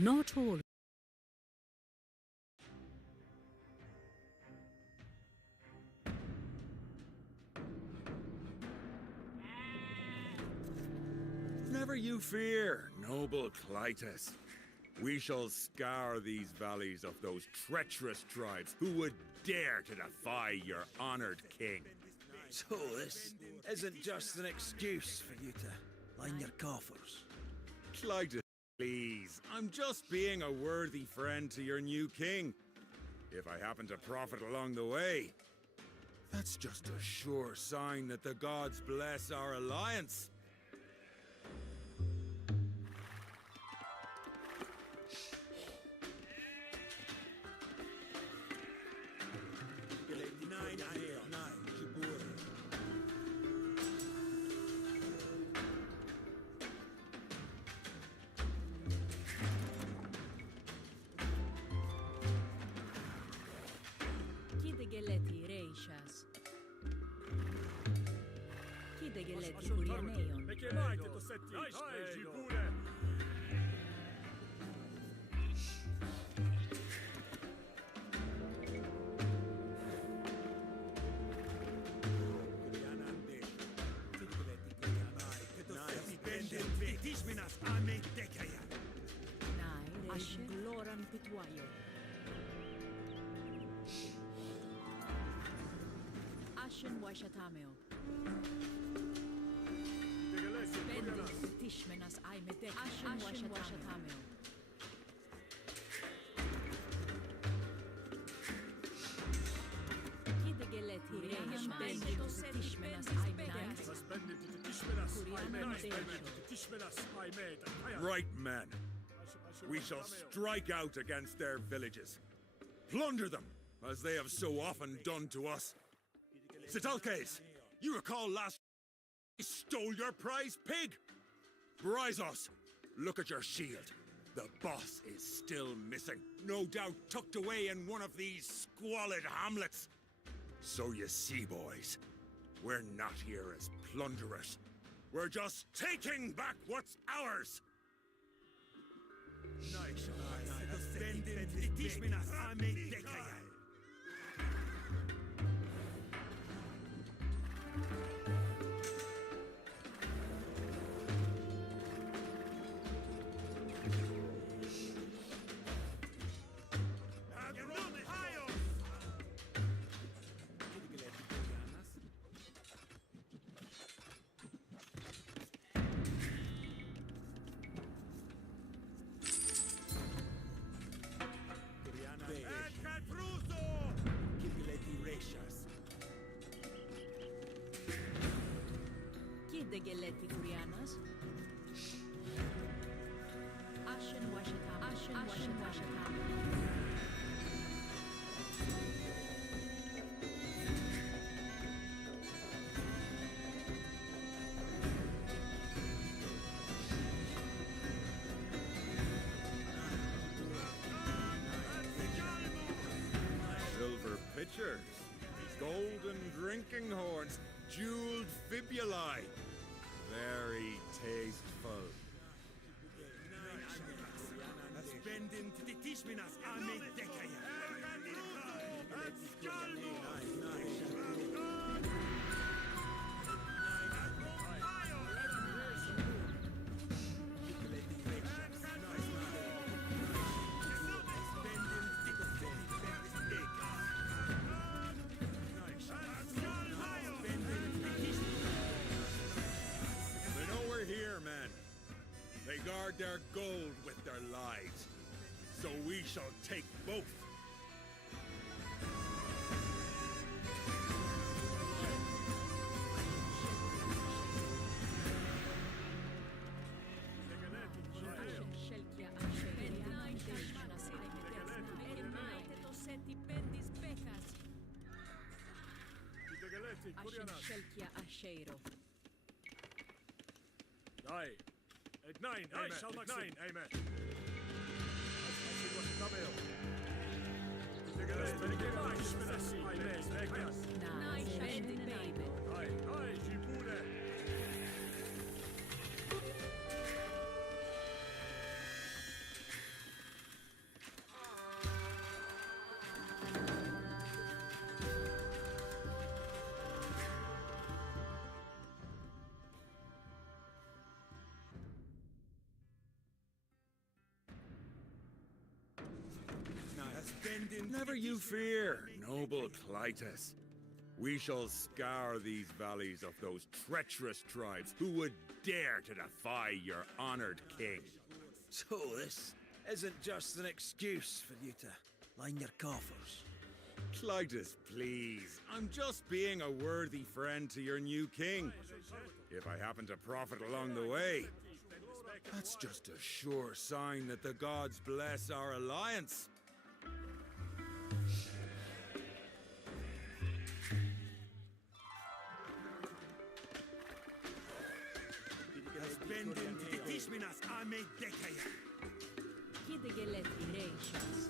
Not all. Never you fear, noble Clytus. We shall scour these valleys of those treacherous tribes who would dare to defy your honored king. So this isn't just an excuse for you to line your coffers. Clytus, please. I'm just being a worthy friend to your new king. If I happen to profit along the way, that's just a sure sign that the gods bless our alliance. Geleti Reishas. Kide Geleti Kurianeon. Nai Ashen Gloran Pitwayo. Ashen Washatameo. Bendis Tishmenas Aimedek. Ashen Washatameo. Kidegeleti Reisha. Bendis Tishmenas Aimedek. Right, men. We shall strike out against their villages. Plunder them, as they have so often done to us. Sitalkes, you recall last I stole your prize pig? Bryzos, look at your shield. The boss is still missing. No doubt tucked away in one of these squalid hamlets. So you see, boys, we're not here as plunderers. We're just taking back what's ours. Kidegeleti Kurianas. Ashen Washatam. Ashen Washatam. Silver pitchers, golden drinking horns, jeweled fibulae. Very tasteful. They know we're here, men. They guard their gold with their lives. So we shall take both. Aye. At 9, amen. At 9, amen. Never you fear, noble Clytus. We shall scour these valleys of those treacherous tribes who would dare to defy your honored king. So this isn't just an excuse for you to line your coffers. Clytus, please. I'm just being a worthy friend to your new king. If I happen to profit along the way, that's just a sure sign that the gods bless our alliance. Kidegelet Iratians.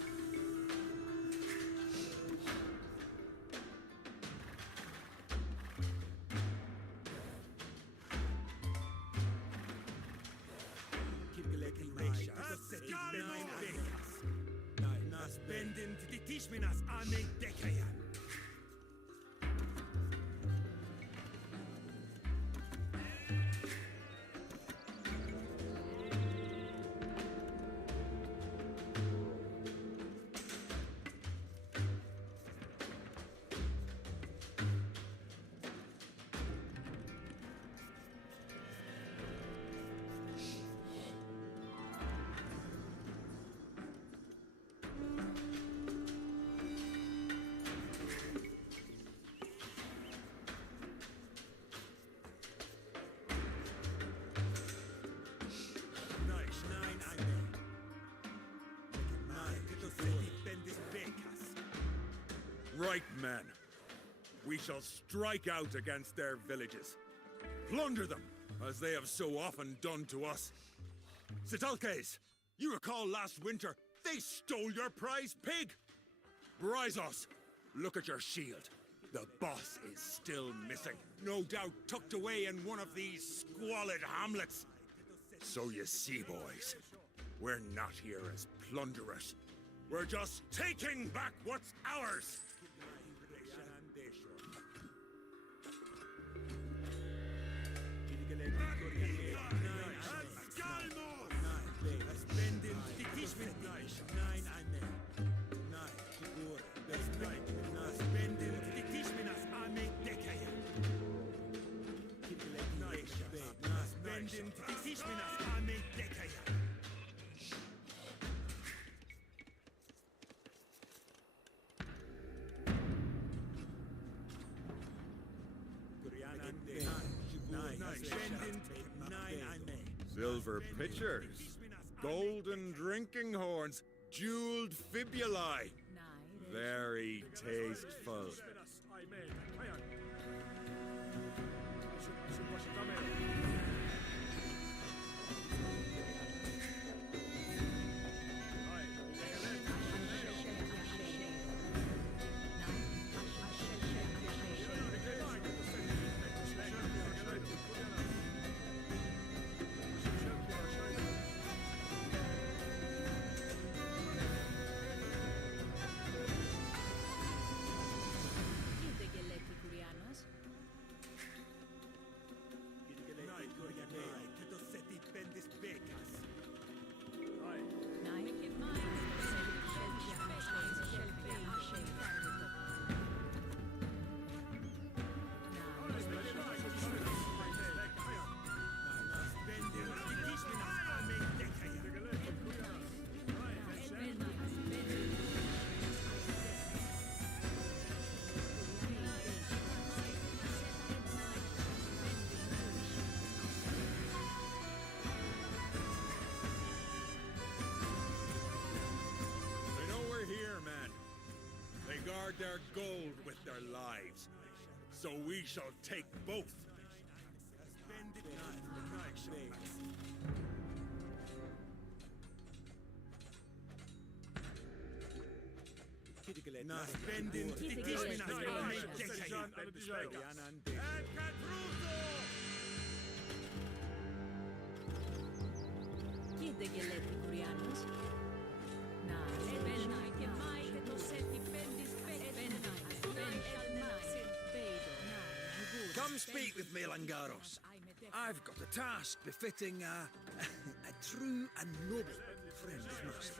Right, men. We shall strike out against their villages. Plunder them, as they have so often done to us. Sitalkes, you recall last winter, they stole your prize pig! Bryzos, look at your shield. The boss is still missing. No doubt tucked away in one of these squalid hamlets. So you see, boys, we're not here as plunderers. We're just taking back what's ours! Silver pitchers, golden drinking horns, jeweled fibulae. Very tasteful. Guard their gold with their lives. So we shall take both. Come speak with me, Langaros. I've got a task befitting a true and noble friend of master.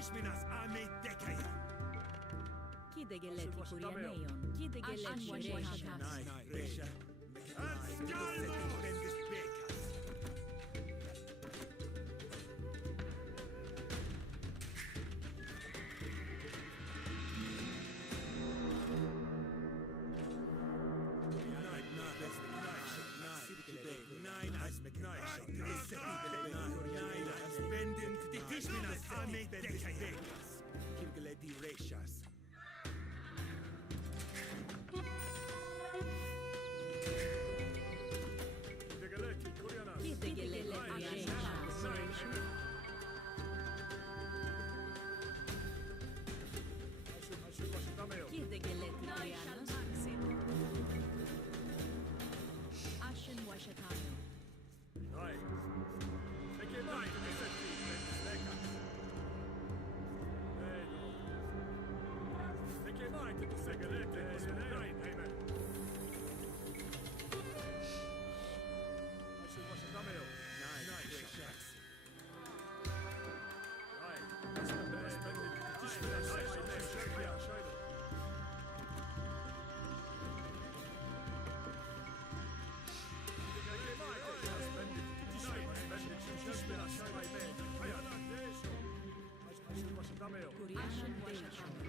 titishminas ame dekaya. Kidegeleti Kurianeion. Kidegeleti Washatam. Resha. Bendis bekas. Digeleti Kurianas. Kidegeleti Kurianeion. Ashun Washatameo. Kidegeleti Kurianos. Ashen Washatameo. Nine. Take it nine. Digeleti Bendis bekas. Ego. Take it nine to the Segeleti. Nine. Amen. Ashun Washatameo. Nine. Ashen Washatameo.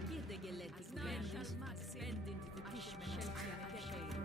Kidegeleti Kurianos. Bendin Titishme Sheltia Asheiro.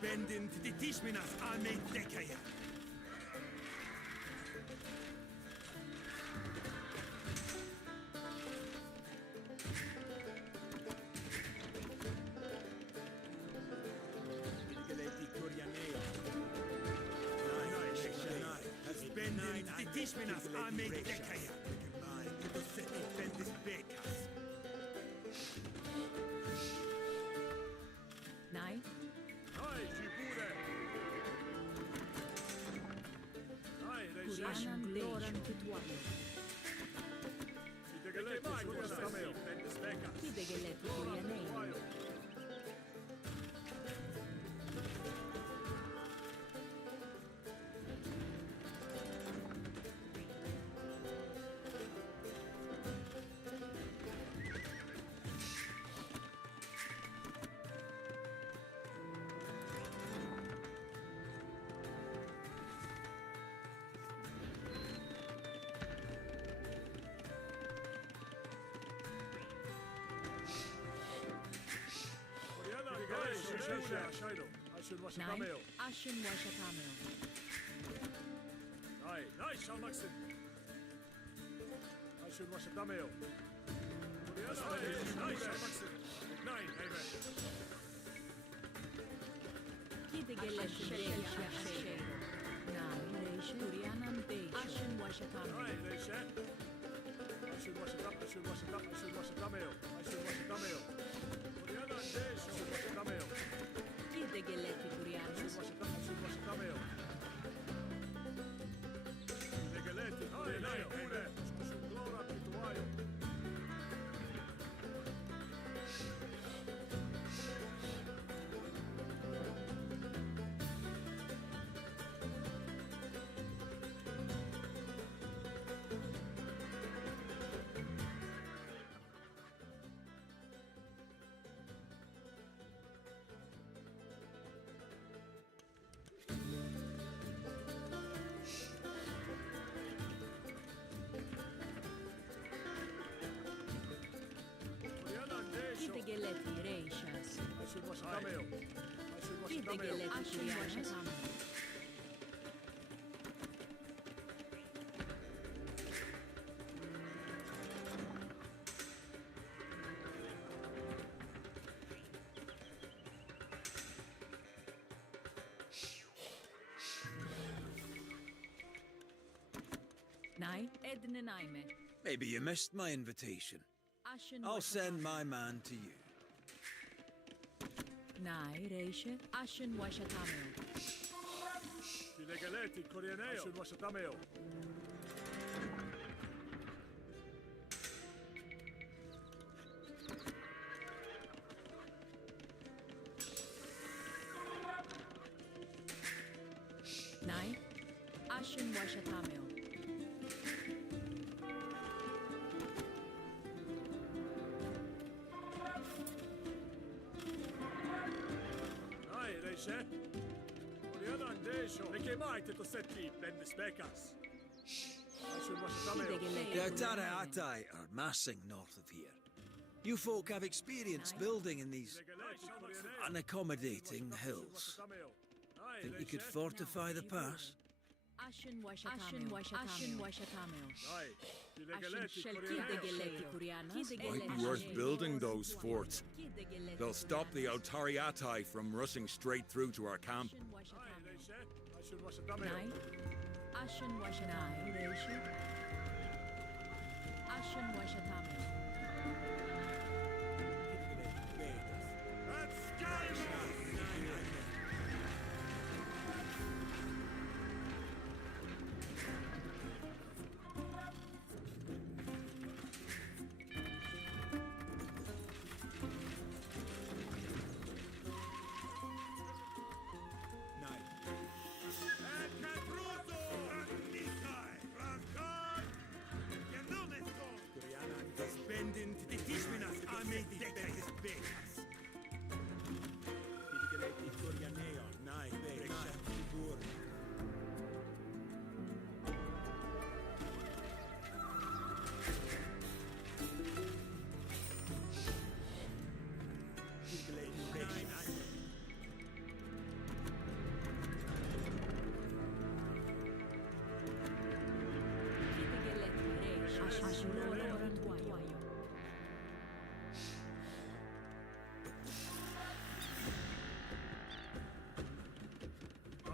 Bendin titishminas ame dekaya. Bendin titishminas ame dekaya. Bendis bekas. 9. Kurianan Gloran Tituano. Kidegeleti Kurianeion. Ashun Washatameo. Ashen Washatameo. Nice, Shalmaxin. Ashun Washatameo. Nice, Shalmaxin. 9, amen. Kidegeleti Sheltia Asheiro. 9. Kurianan Beisho. Ashen Washatameo. 9, Reisha. Ashun Washatameo. Kurianan Beisho. Ashun Washatameo. Kidegeleti Kurianos. Digeleti, pure. Ashun Glora Tituayo. Kide geleti reishas. Aşın başatamıyor. Aşın Kide başatamıyor. geleti ashin washatame. Nai edne naime. Maybe you missed my invitation. Ashin I'll send washatame. my man to you. Nai reishe. Ashin washatame. Kide geleti korieneo. Aşın başatamıyor. Nai. Ashin washatame. Ai, reishe. Korianan deşo. Peki maite to setti ben spekas. Aşın Kide başatamıyor. geleti The Atara kurianaime. Atai are massing north of here. You folk have experience building in these Kide geleti korieneo. unaccommodating hills. Başatamıyor. Ai, Think you could reishe. fortify the pass? Ashin washatame. Ashin washatame. Ai, kide Ashin geleti shel korieneo. kide geleti kurianas. Might be worth building those forts. They'll stop the Altariatai from rushing straight through to our camp. Ashin Ai, washatame. reishe. Aşın başatamıyor. Nai. Ashin washatame. Reishe. Ashin washatame. Kide geleti reishe. Ashin loran tuayo.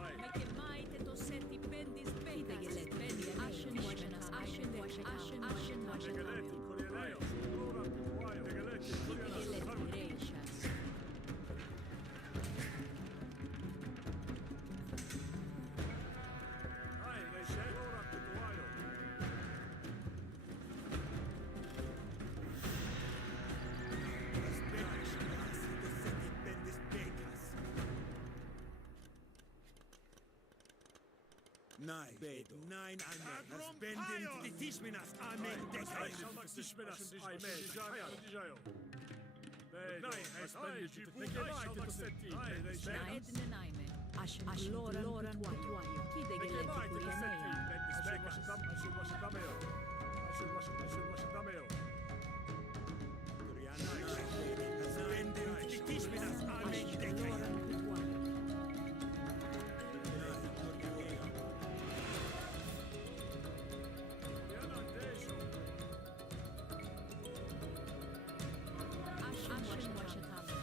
Ai, Meke maite to seti bendis kide geleti. Ashin washatame. Ashin washatame. Ashin kide washatame. geleti korieneo. Loran tuayo. Kide geleti Kide korieneo. geleti reishas. Ai, reishe. Loran tuayo. Nine. Nine has been in the Tishminas. Amen. Ai, şalmak dişmenas. Ai, me, dijayo. Nei, spenditi. Peki maite to setti. Ai, reishe. Nai edne naime. Ashin loran tuayo. Kide Peki geleti maite to setti. kurianaime. Ben spekas. Aşın başatamıyor. Aşın başatamıyor. Has been in the Tishminas. Amen. Ashin loran tuayo. Korianan deşo. Ashin washatame.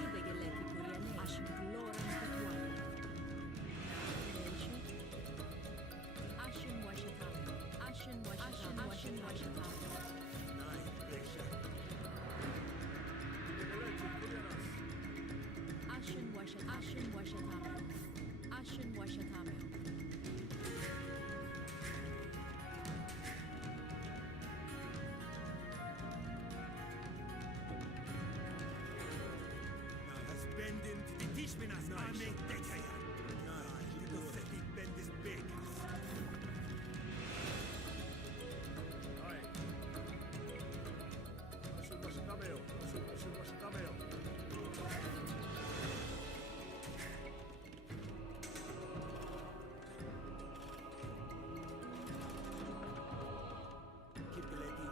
Kide geleti kurianaime. Ashin loran tuayo. Reishe. Ashin washatame. Ashin washatame. Ashin washatame. Ashin washatame. Ashin washatame. Has been in the Tishminas. Amen. Ai. Aşın başatamıyor. Aşın başatamıyor. Kirkeleti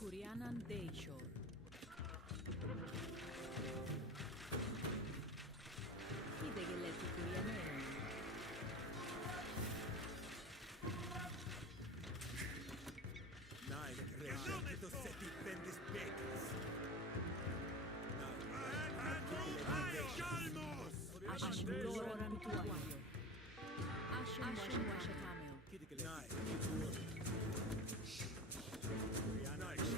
Kurianan Deishor. Hidegeletti Kurianen. Ashen Loran Tuayo. Ashen Washatameo. Hidegeletti Kurianas.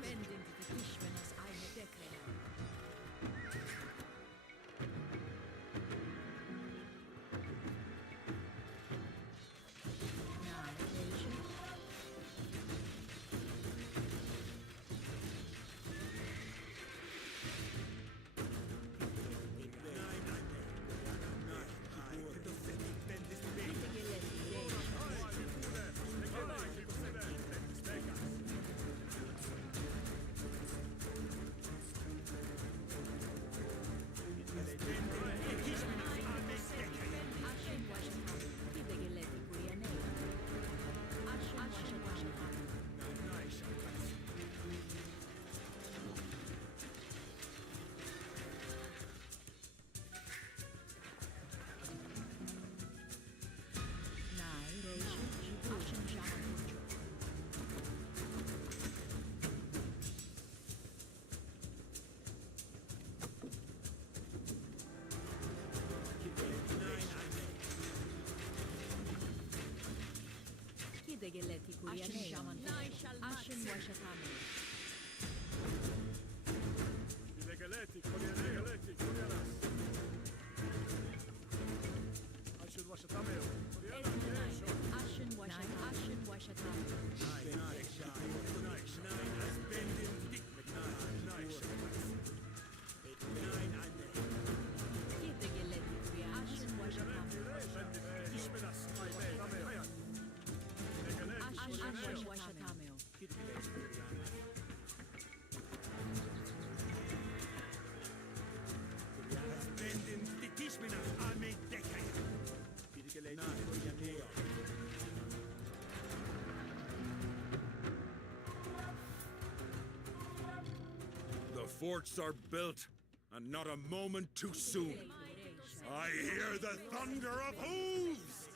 Bendin Titishmenas Aine Dekaya. Hidegeletti Kurianen. Ashen Washatameo. Hidegeletti Kurianas. Ashen Washatameo. Ashen Washatameo. Hidegeletti Kurianen. Ashen Washatameo. Ashen Washatameo. Bendin, the Tishminas, I made decade. forts are built, and not a moment too soon. I hear the thunder of hooves!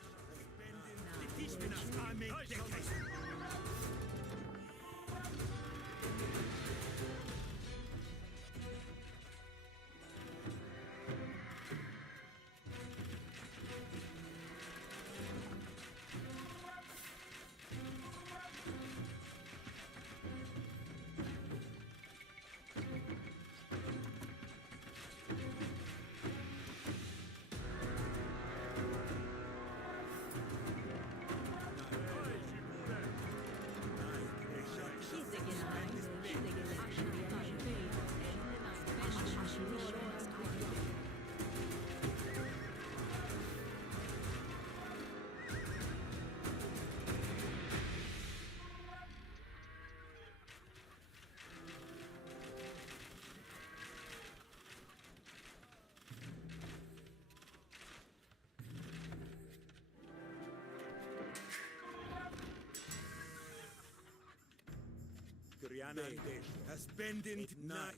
Has bendin nine,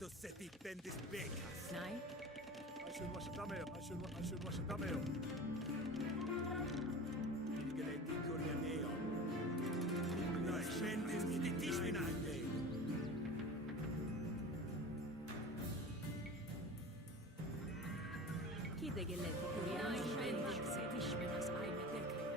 to seti bendis becas. Nine. I should wash a dameo. I should wash a dameo. Bendis ditishminai. Kide geleti kuriyay bendish tishmenas ayme dekaya.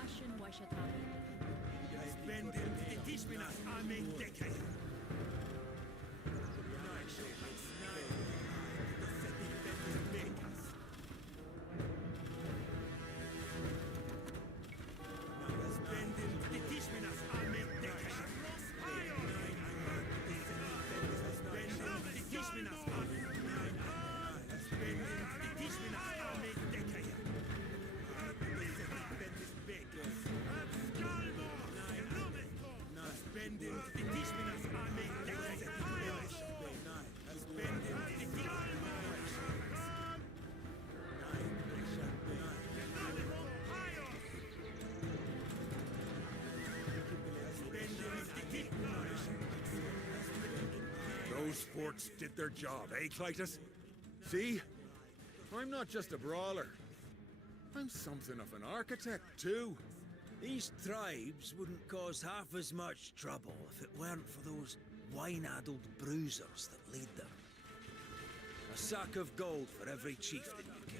Ashin washatami. Big. supports did their job, eh, Clytus? See? I'm not just a brawler. I'm something of an architect, too. These tribes wouldn't cause half as much trouble if it weren't for those wine-addled bruisers that lead them. A sack of gold for every chieftain you kill.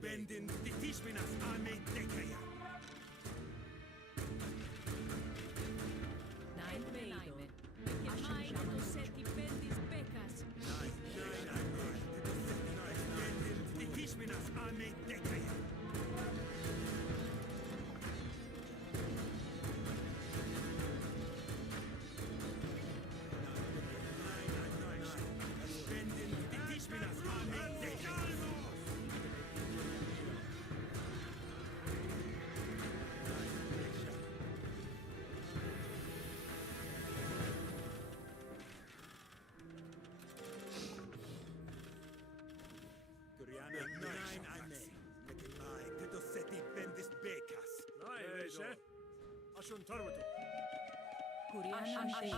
Bendin titishminas ame dekaya. Nine Beidor. Ashen Seti Pendis Becas. Bendin titishminas ame dekaya. Ashun Tarwatu. Kurian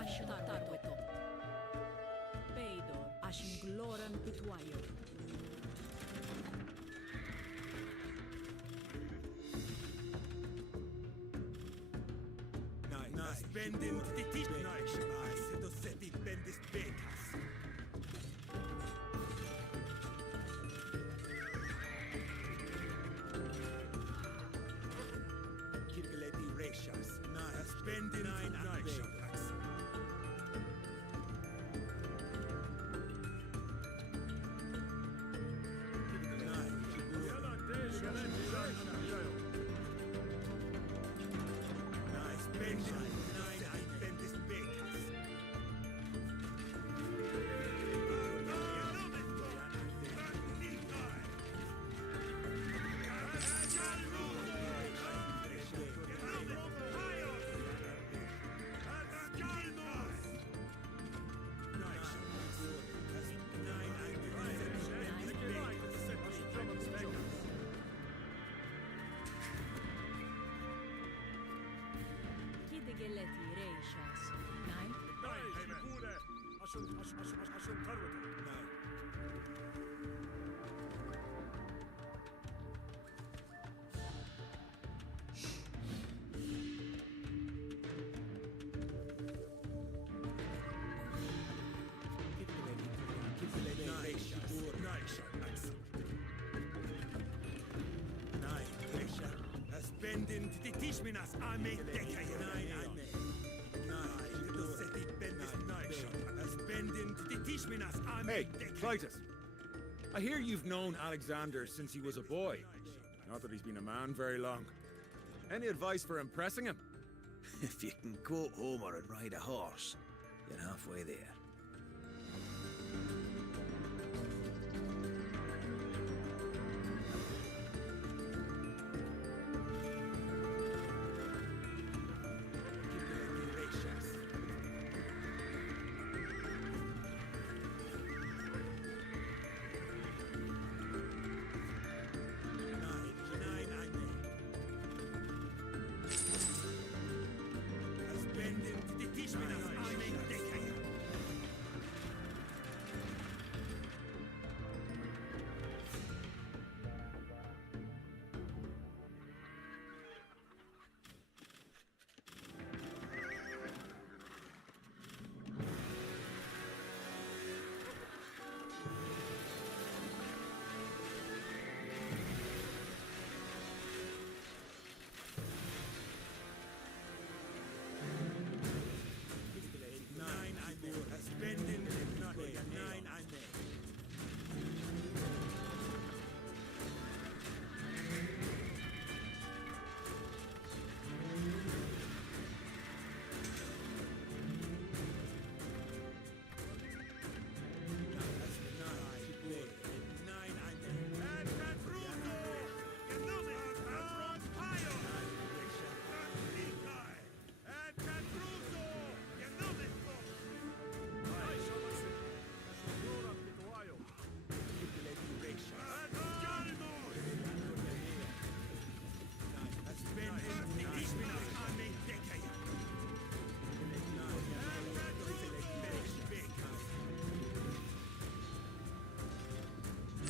Ashin Tarweto. Beidor Ashin Gloran Pituayo. Nice. Bendin titishminas ame seti bendis becas. Bendin nine nice. Geleti Reishas. Nine. Ashun Tarwatu. Bendin titishminas ame dekaya. Nine. Seti bendis nice. As bendin Hey, Clytus. I hear you've known Alexander since he was a boy. Not that he's been a man very long. Any advice for impressing him? If you can quote Homer and ride a horse, you're halfway there.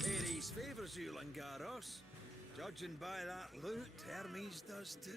Ares favours you, Langaros. Judging by that loot, Hermes does too.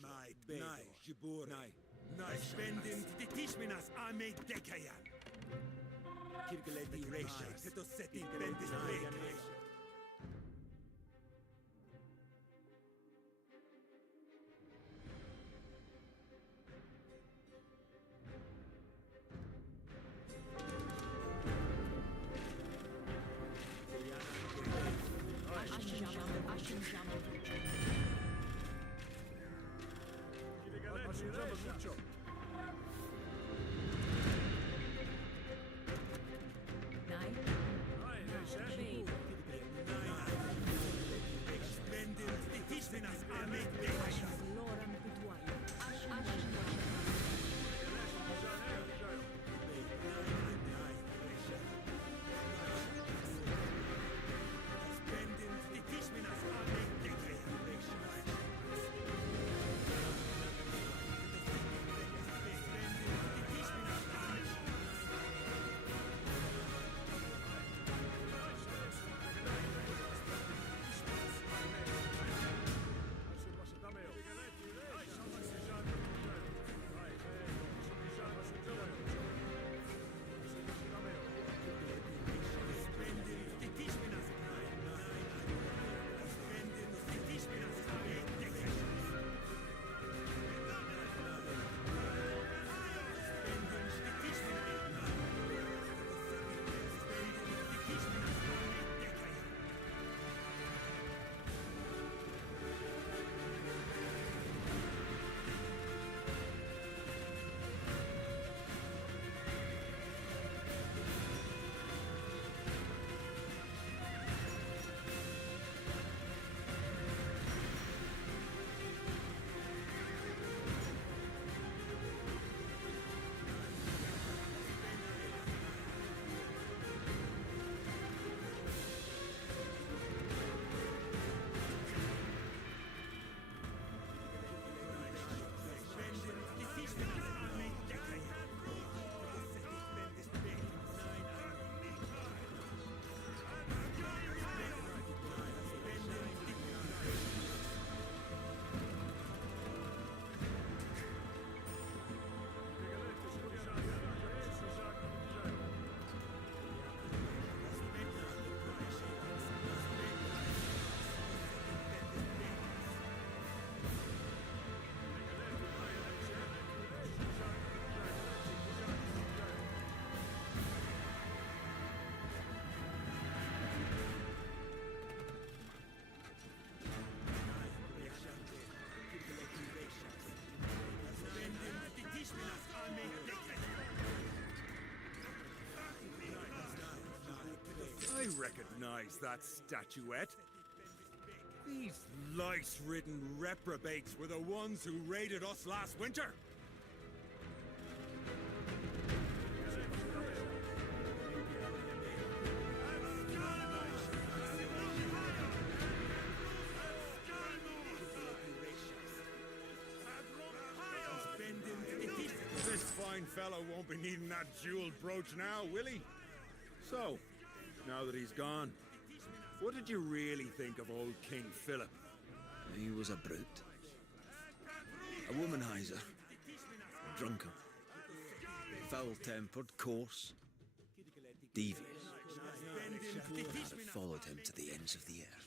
mai, nai, jibur, nai. Spendin titishminas ame dekayan. Kirgaleti Resha, Petoseti bendis bekayan. I recognize that statuette. These lice-ridden reprobates were the ones who raided us last winter. This fine fellow won't be needing that jeweled brooch now, will he? So, now that he's gone, what did you really think of old King Philip? He was a brute. A womanizer. Drunken. Foul-tempered, coarse. Devious. I'd have followed him to the ends of the earth.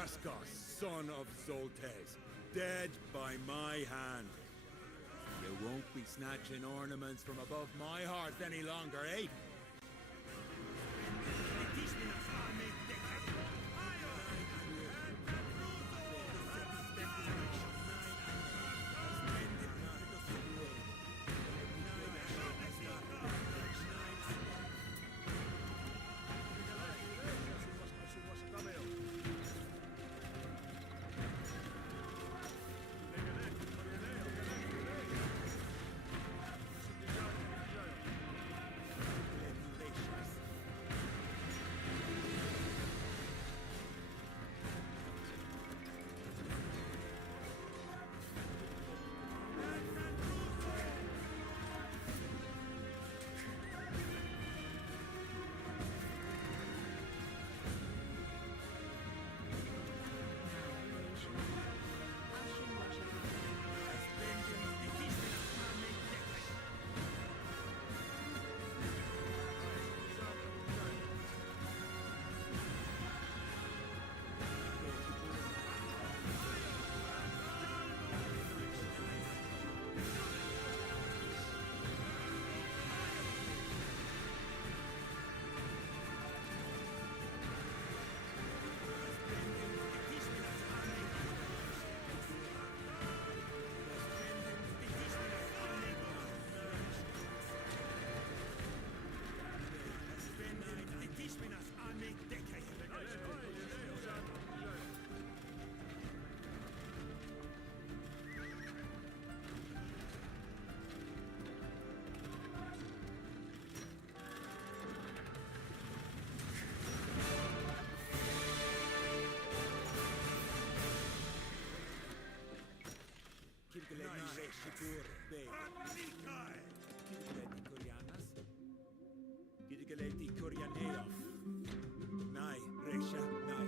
Raskos, son of Zoltez, dead by my hand. You won't be snatching ornaments from above my hearth any longer, eh? Kirgeleti Korianea. Nai, Resha, Nai.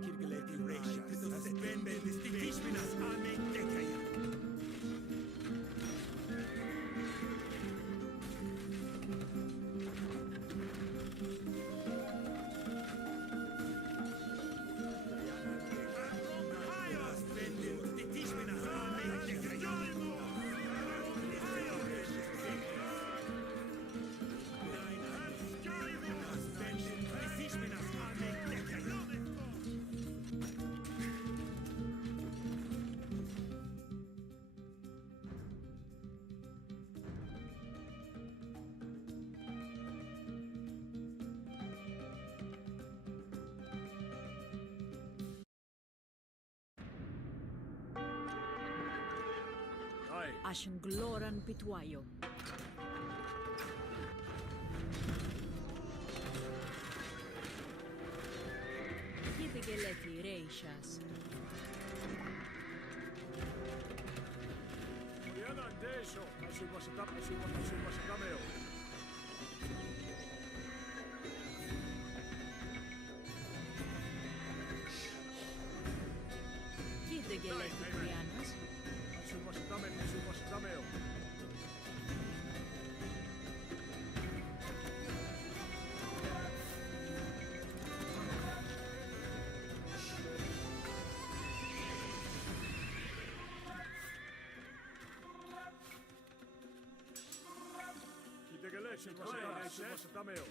Kirgeleti Resha. Suspende distinguishminas ame dekaya. Ashen gloran pitwayo. Kidegeleti reishas. Oriana Desho, Ashumashatameo. Kidegeleti Brianas. Ashumashatameo. Ashumashatameo.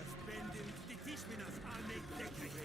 Asbendin tishmenas aime dekaya.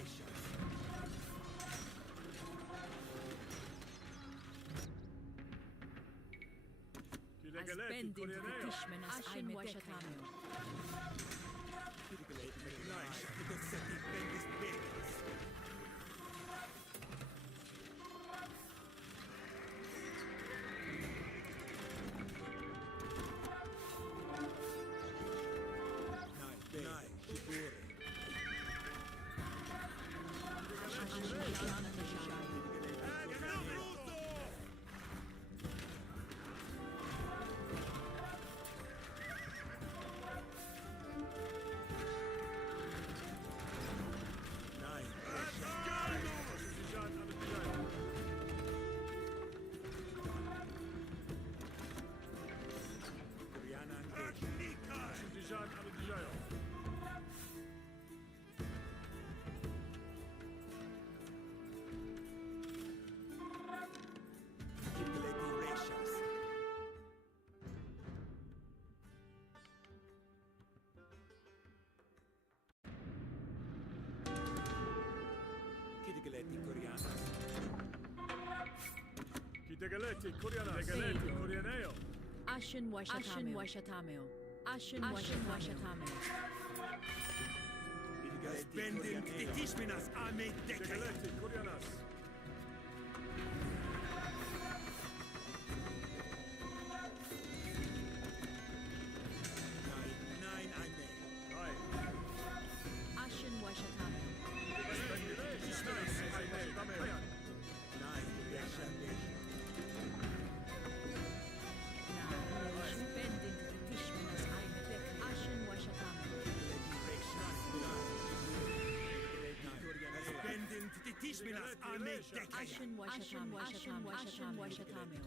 Degaleti, Koreanas. Degaleti, Koreaneo. Ashen Washatameo. Ashen Washatameo. Spending Tishminas Ame Dekaya. Degaleti, Koreanas. Nine Ame. Aye. Ashen Washatameo. Tishminas Ame Dekaya. Ashen Washatameo.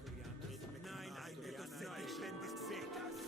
Nine Ame. Spendis Bekas.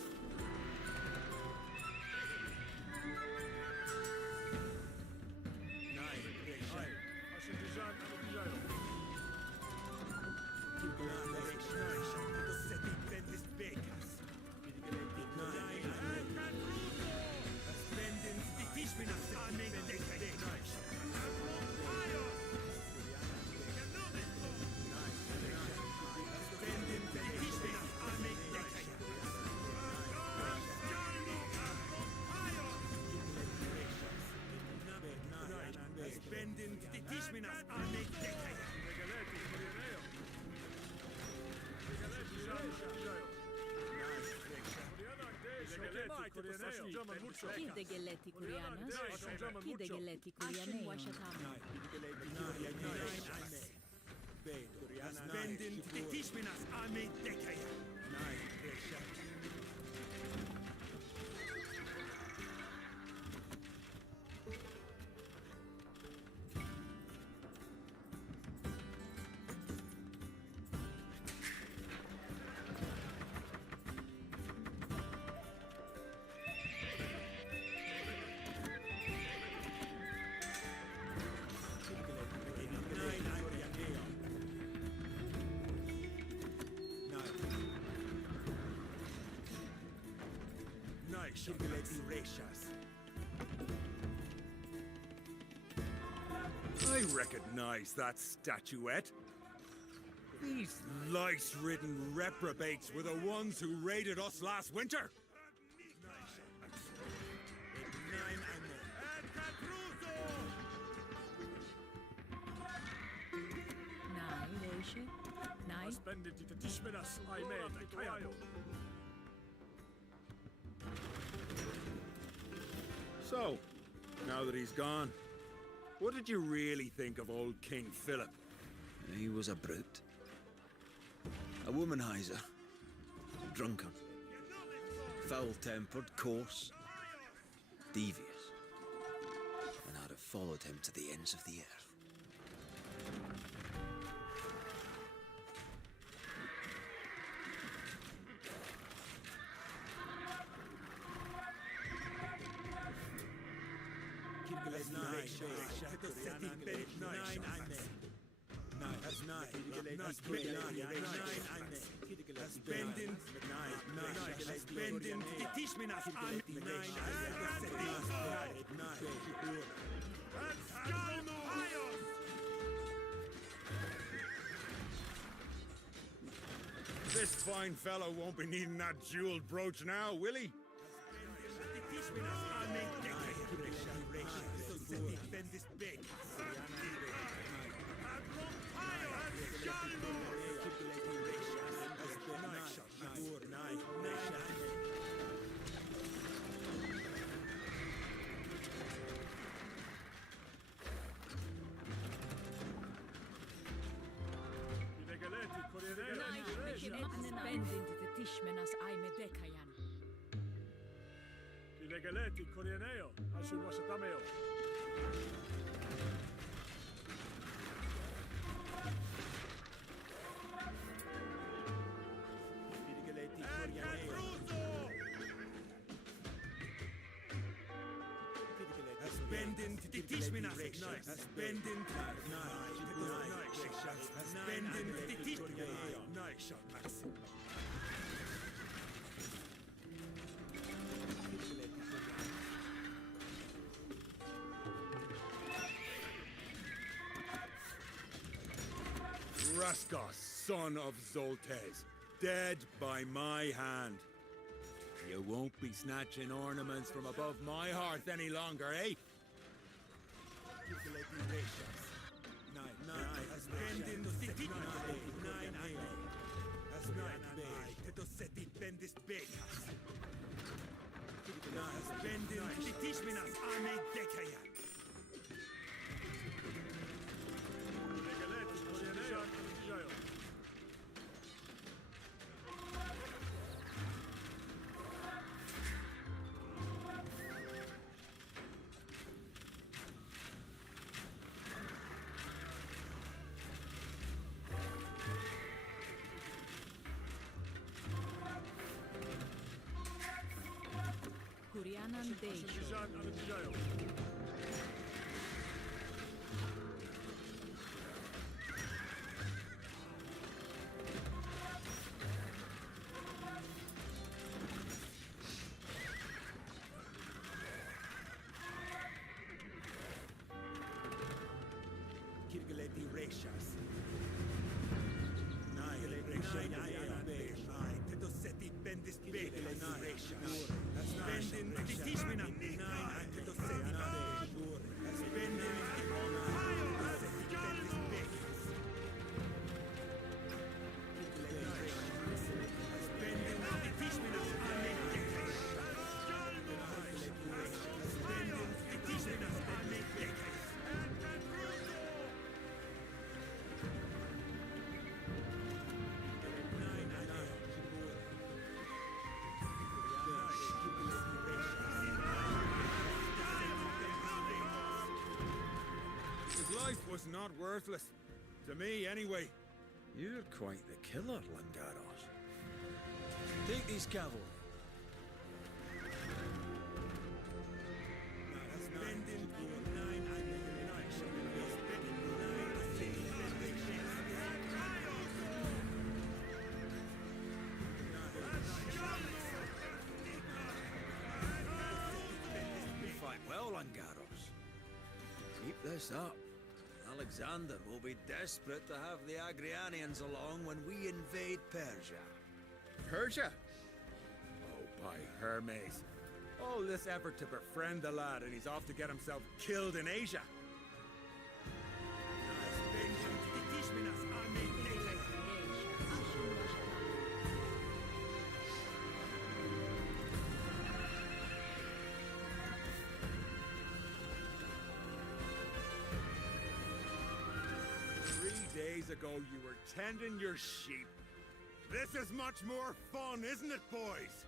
Kidegeleti Koreanas. Kidegeleti Koreaneo. Washatameo. Spending Tishminas Ame Dekaya. I recognize that statuette. These lice-ridden reprobates were the ones who raided us last winter. Spenditi Tishminas Aime Dekaya. So, now that he's gone, what did you really think of old King Philip? He was a brute. A womanizer. Drunkard. Foul-tempered, coarse. Devious. And I'd have followed him to the ends of the earth. This fine fellow won't be needing that jeweled brooch now, will he? Spendin the Tishmenas Aime Dekayan. Ilegaleti Corianeo, Ashur Washatameo. Spending to teach me nothing. Spending to spending to teach me nice. Raskos, son of Zoltes, dead by my hand. You won't be snatching ornaments from above my hearth any longer, eh? Kurianan Deisho. Kirgaleti Reshas. Tetoseti bendis big Reshas. Bendin Tishmina. Tetoseti Bendin life was not worthless. To me, anyway. You're quite the killer, Langaros. Take these cavalry. You fight well, Langaros. Keep this up. Alexander will be desperate to have the Agrianians along when we invade Persia. Persia? Oh, by Hermes. All this effort to befriend the lad, and he's off to get himself killed in Asia. 3 days ago, you were tending your sheep. This is much more fun, isn't it, boys?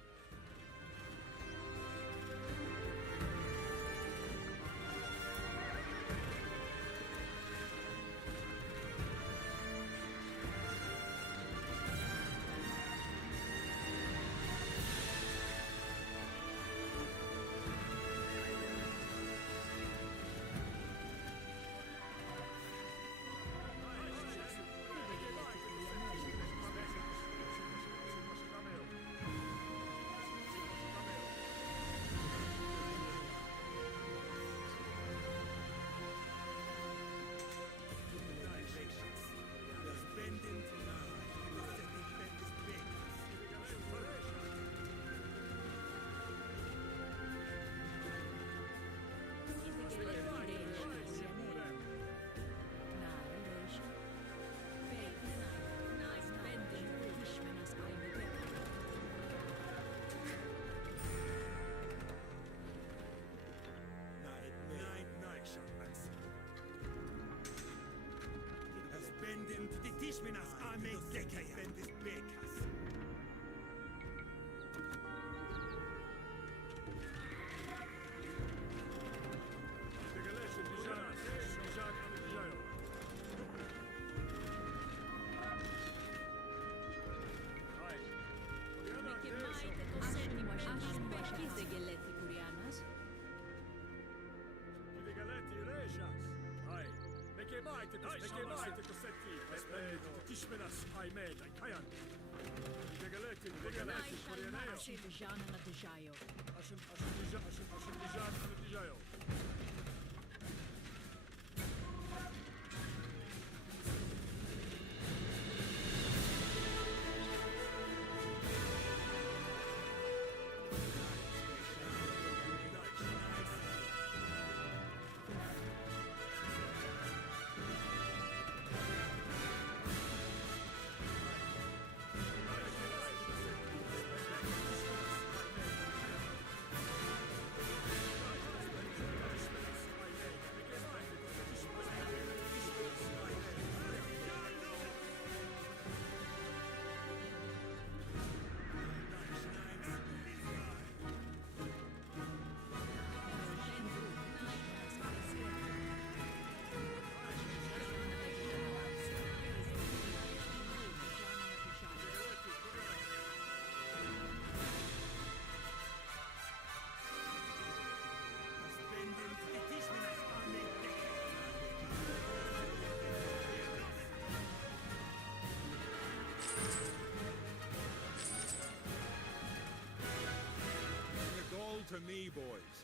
To me, boys.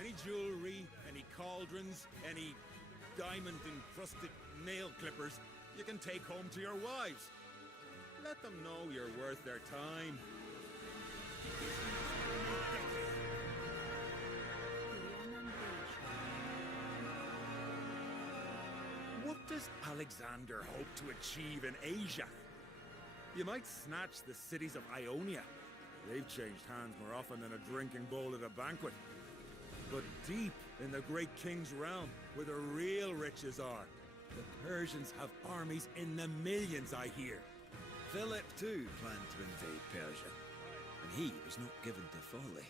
Any jewelry, any cauldrons, any diamond-encrusted nail clippers you can take home to your wives. Let them know you're worth their time. What does Alexander hope to achieve in Asia? You might snatch the cities of Ionia. They've changed hands more often than a drinking bowl at a banquet. But deep in the great king's realm, where the real riches are, the Persians have armies in the millions, I hear. Philip too planned to invade Persia, and he was not given to folly.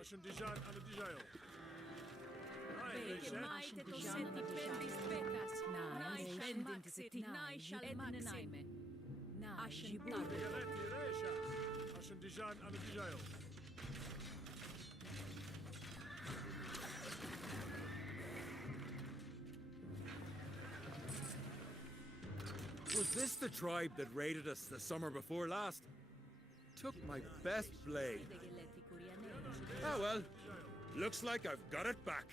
Ascendijan anadijayo. Vege maite to seti pendis betas. Nai maxit, nai shall maxime. Ascendijan. Ascendijan anadijayo. Was this the tribe that raided us the summer before last? Took my best blade. Oh well, looks like I've got it back.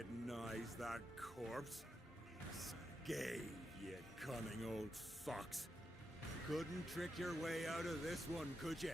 recognize that corpse? Scave, you cunning old fox. Couldn't trick your way out of this one, could you?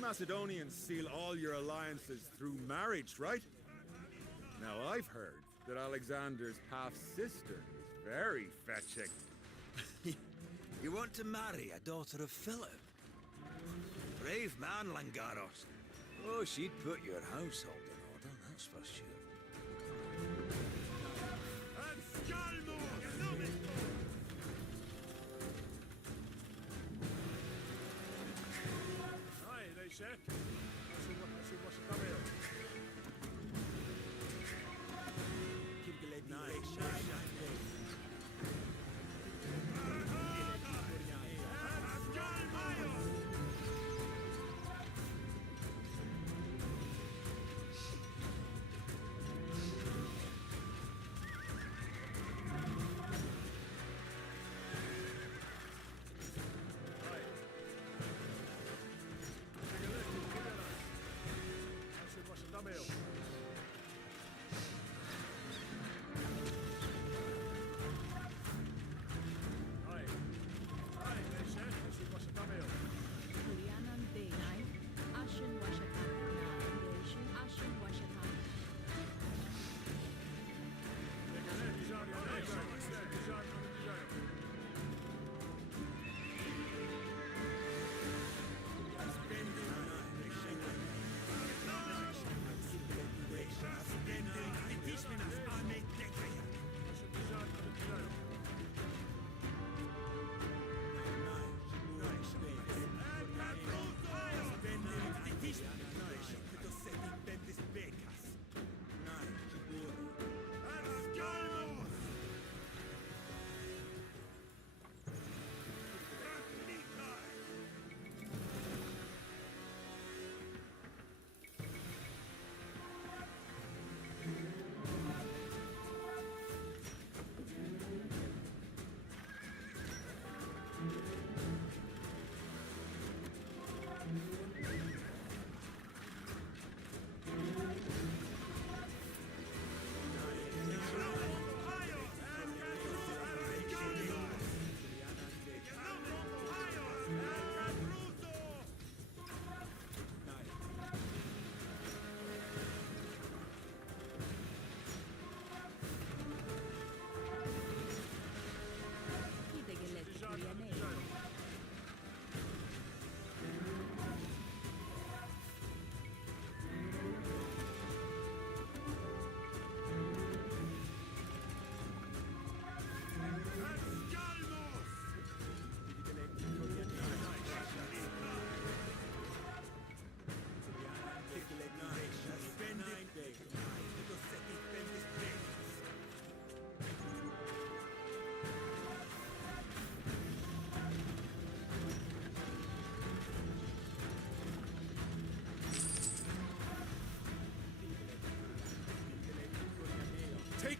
Macedonians seal all your alliances through marriage, right? Now I've heard that Alexander's half-sister is very fetching. You want to marry a daughter of Philip? Brave man, Langaros. Oh, she'd put your household in order, that's for sure. Check. Let's see what's coming up.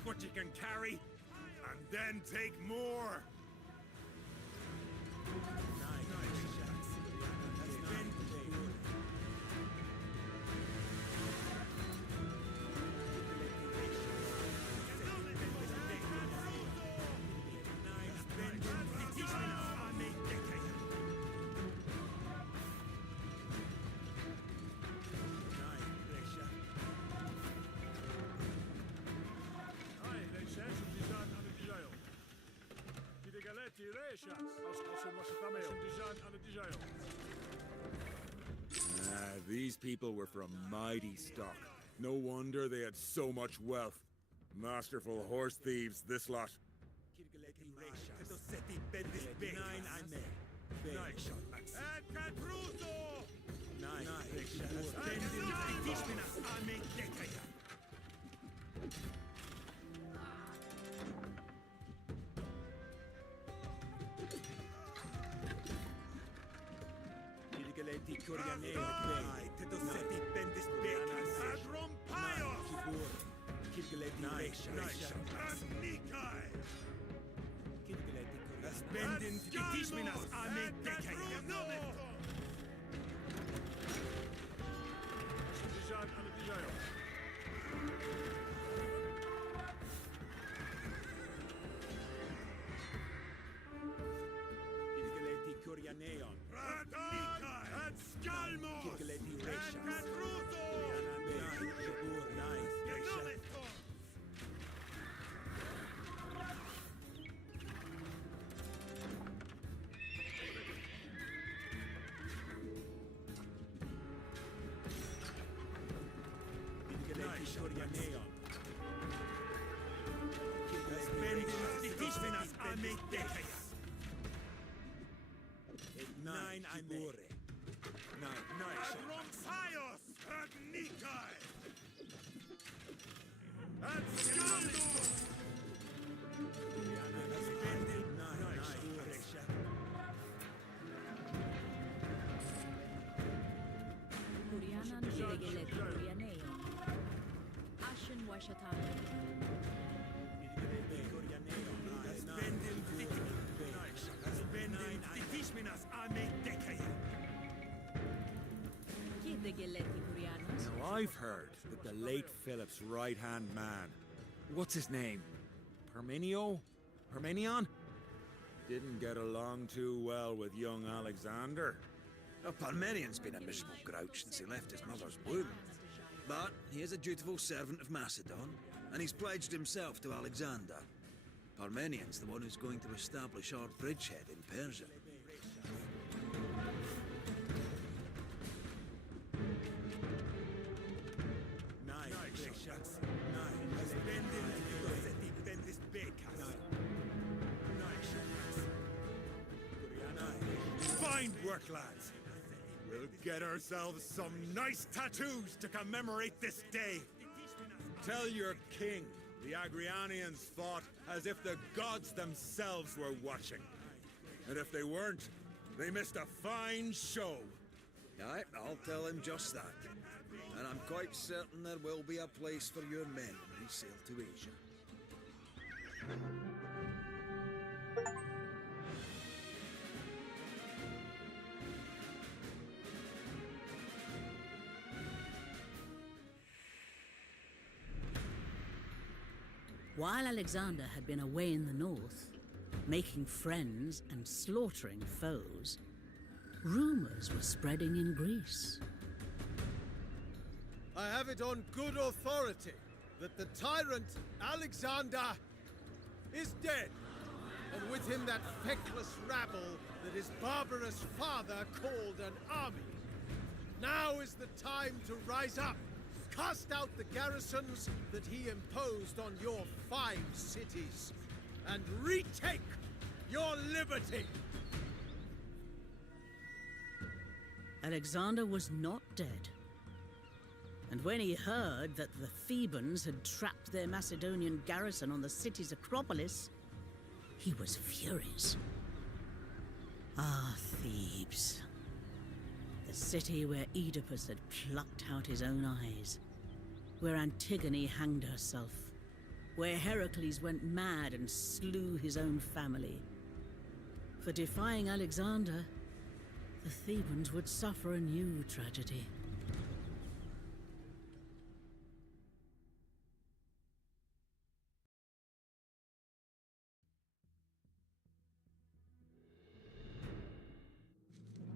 what you can carry, and then take more. These people were from mighty stock. No wonder they had so much wealth. Masterful horse thieves, this lot. Now I've heard that the late Philip's right-hand man, what's his name? Parmenion? Didn't get along too well with young Alexander. Parmenion's been a miserable grouch since he left his mother's womb. But he is a dutiful servant of Macedon, and he's pledged himself to Alexander. Parmenion's the one who's going to establish our bridgehead in Persia. Fine work, lads. We'll get ourselves some nice tattoos to commemorate this day. Tell your king the Agrianians fought as if the gods themselves were watching. And if they weren't, they missed a fine show. Aye, I'll tell him just that. And I'm quite certain there will be a place for your men when we sail to Asia. While Alexander had been away in the north, making friends and slaughtering foes, rumors were spreading in Greece. I have it on good authority that the tyrant Alexander is dead, and with him that feckless rabble that his barbarous father called an army. Now is the time to rise up, cast out the garrisons that he imposed on your 5 cities, and retake your liberty! Alexander was not dead. And when he heard that the Thebans had trapped their Macedonian garrison on the city's Acropolis, he was furious. Ah, Thebes. The city where Oedipus had plucked out his own eyes, where Antigone hanged herself, where Heracles went mad and slew his own family. For defying Alexander, the Thebans would suffer a new tragedy.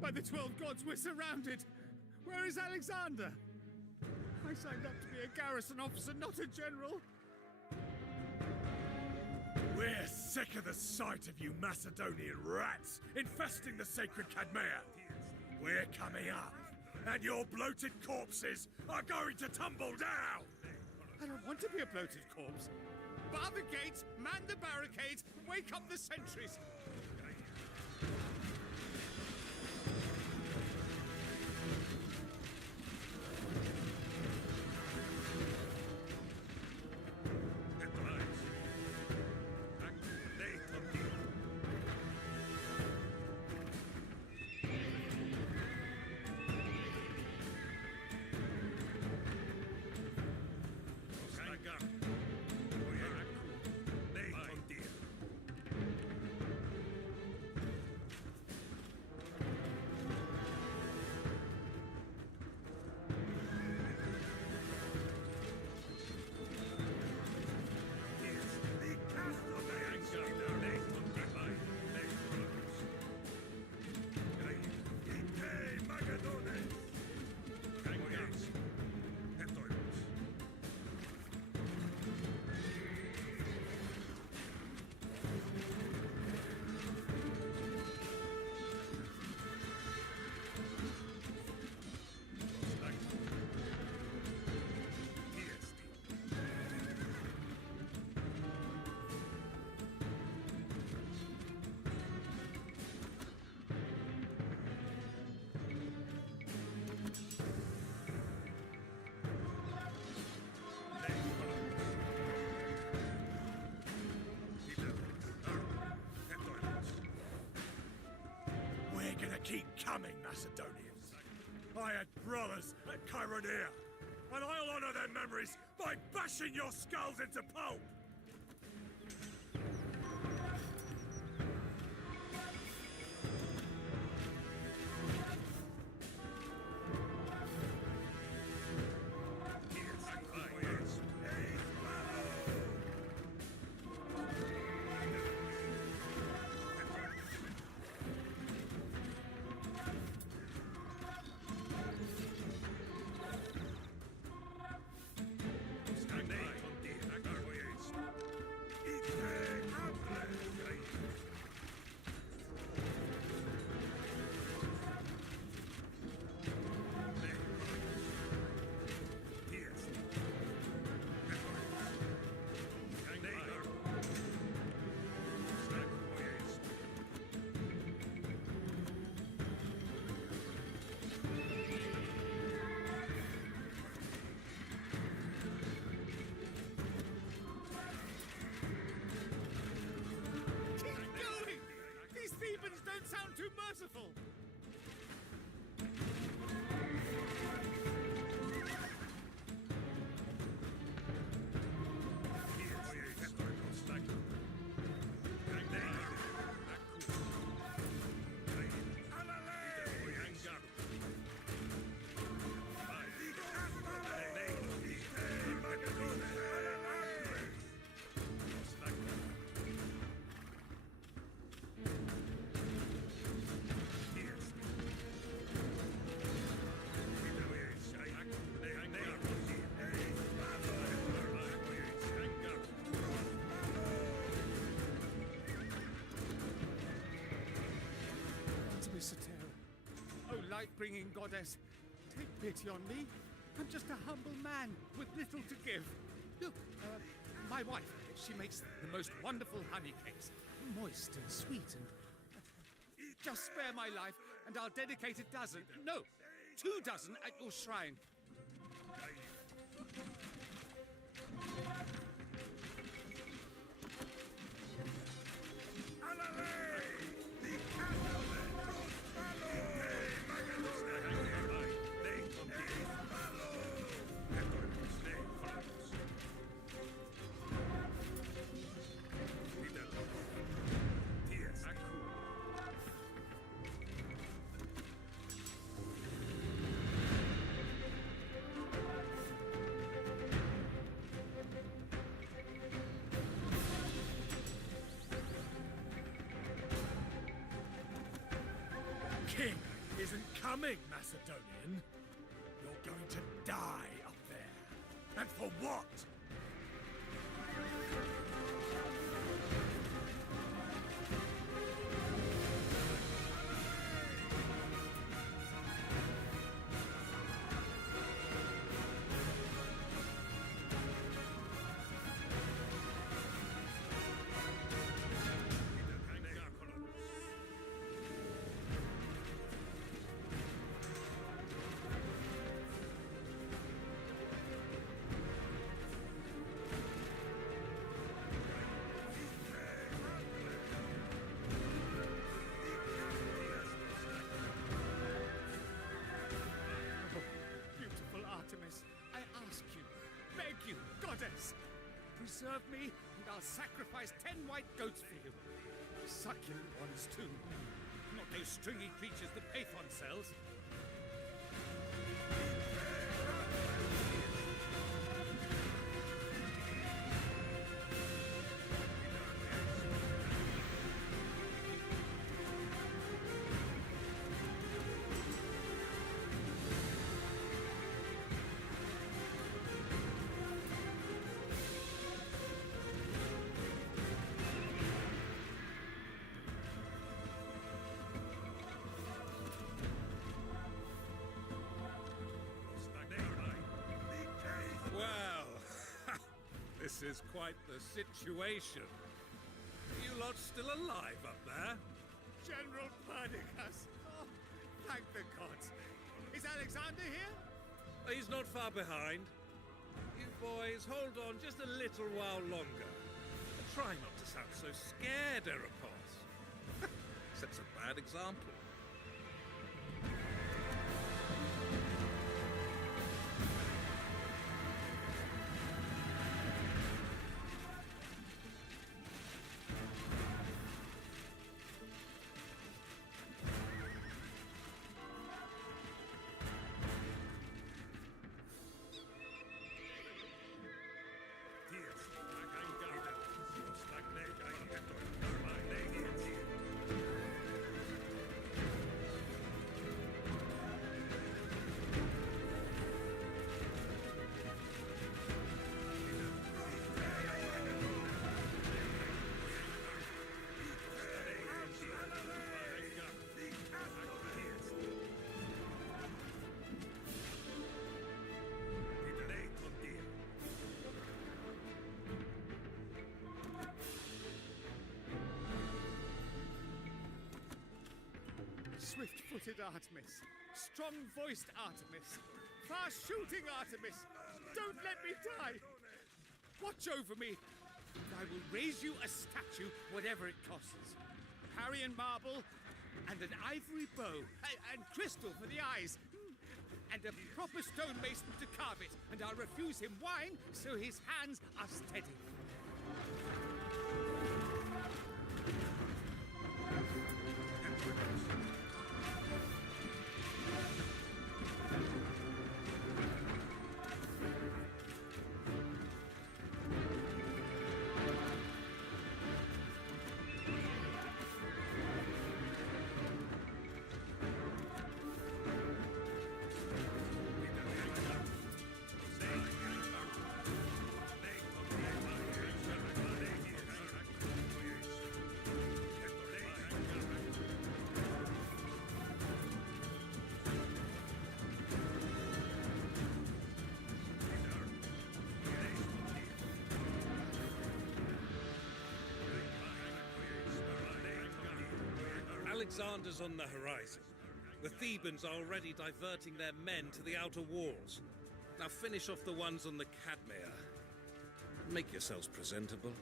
By the 12 gods, we're surrounded! Where is Alexander? I signed up to be a garrison officer, not a general. We're sick of the sight of you Macedonian rats infesting the sacred Cadmea. We're coming up, and your bloated corpses are going to tumble down! I don't want to be a bloated corpse. Bar the gates, man the barricades, wake up the sentries! Keep coming, Macedonians. I had brothers at Chironea, and I'll honor their memories by bashing your skulls into pulp! Sound too merciful! Oh, light-bringing goddess, take pity on me. I'm just a humble man with little to give. Look, my wife, she makes the most wonderful honey cakes. Moist and sweet and... Just spare my life and I'll dedicate a dozen, no, 2 dozen at your shrine. coming, Macedonian. You're going to die up there. And for what? Beautiful Artemis, I ask you, beg you, goddess, preserve me and I'll sacrifice 10 white goats for you. Succulent ones too. Not those stringy creatures that Pathon sells. Well, this is quite the situation. You lot still alive up there? General Perdiccas! Oh, thank the gods. Is Alexander here? He's not far behind. You boys, hold on just a little while longer. And try not to sound so scared, Eropos. Sets a bad example. Swift-footed Artemis, strong-voiced Artemis, fast-shooting Artemis, don't let me die! Watch over me, and I will raise you a statue, whatever it costs. Parian marble, and an ivory bow, and crystal for the eyes, and a proper stonemason to carve it, and I'll refuse him wine so his hands are steady. Alexander's on the horizon. The Thebans are already diverting their men to the outer walls. Now finish off the ones on the Cadmea. Make yourselves presentable.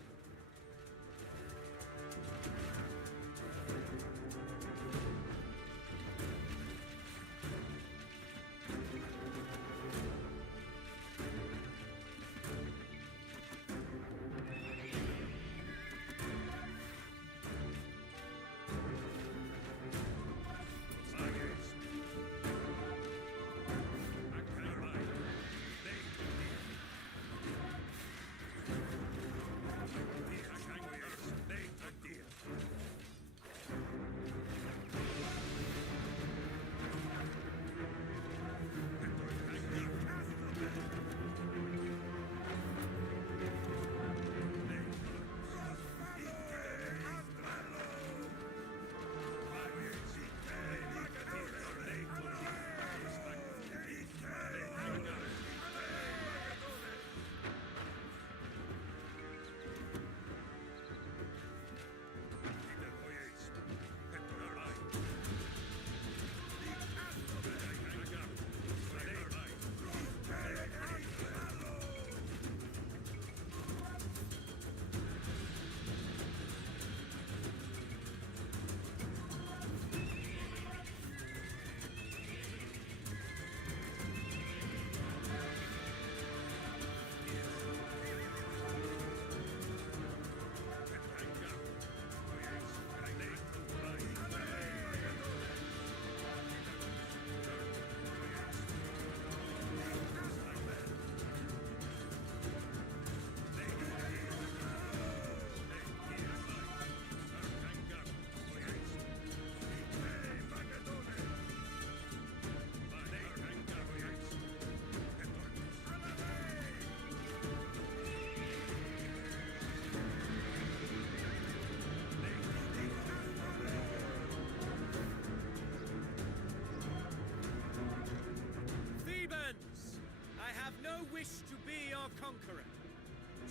wish to be your conqueror,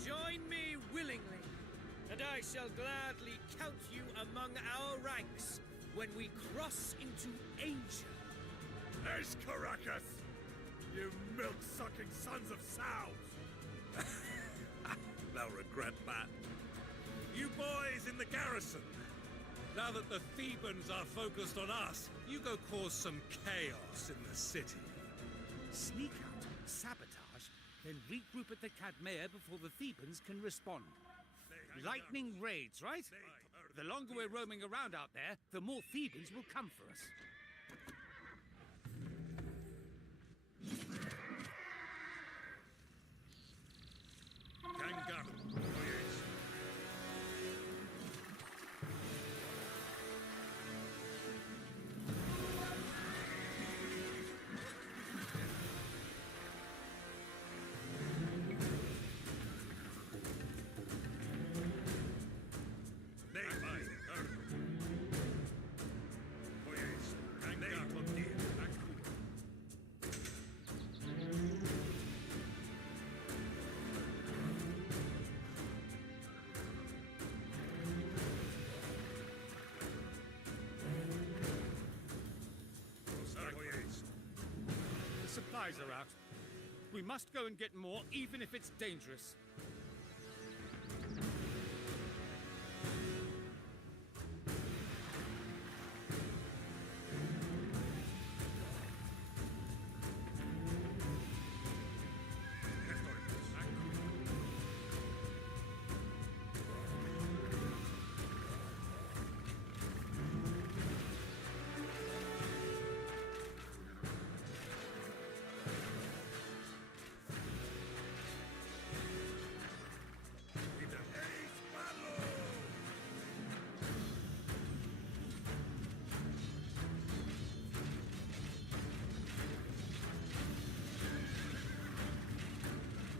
join me willingly, and I shall gladly count you among our ranks when we cross into Asia. There's Caracas! You milk-sucking sons of sows! They'll regret that. You boys in the garrison, now that the Thebans are focused on us, you go cause some chaos in the city. Sneak out, sabotage, then regroup at the Cadmea before the Thebans can respond. Lightning raids, right? The longer we're roaming around out there, the more Thebans will come for us. Ganga. The supplies are out. We must go and get more, even if it's dangerous.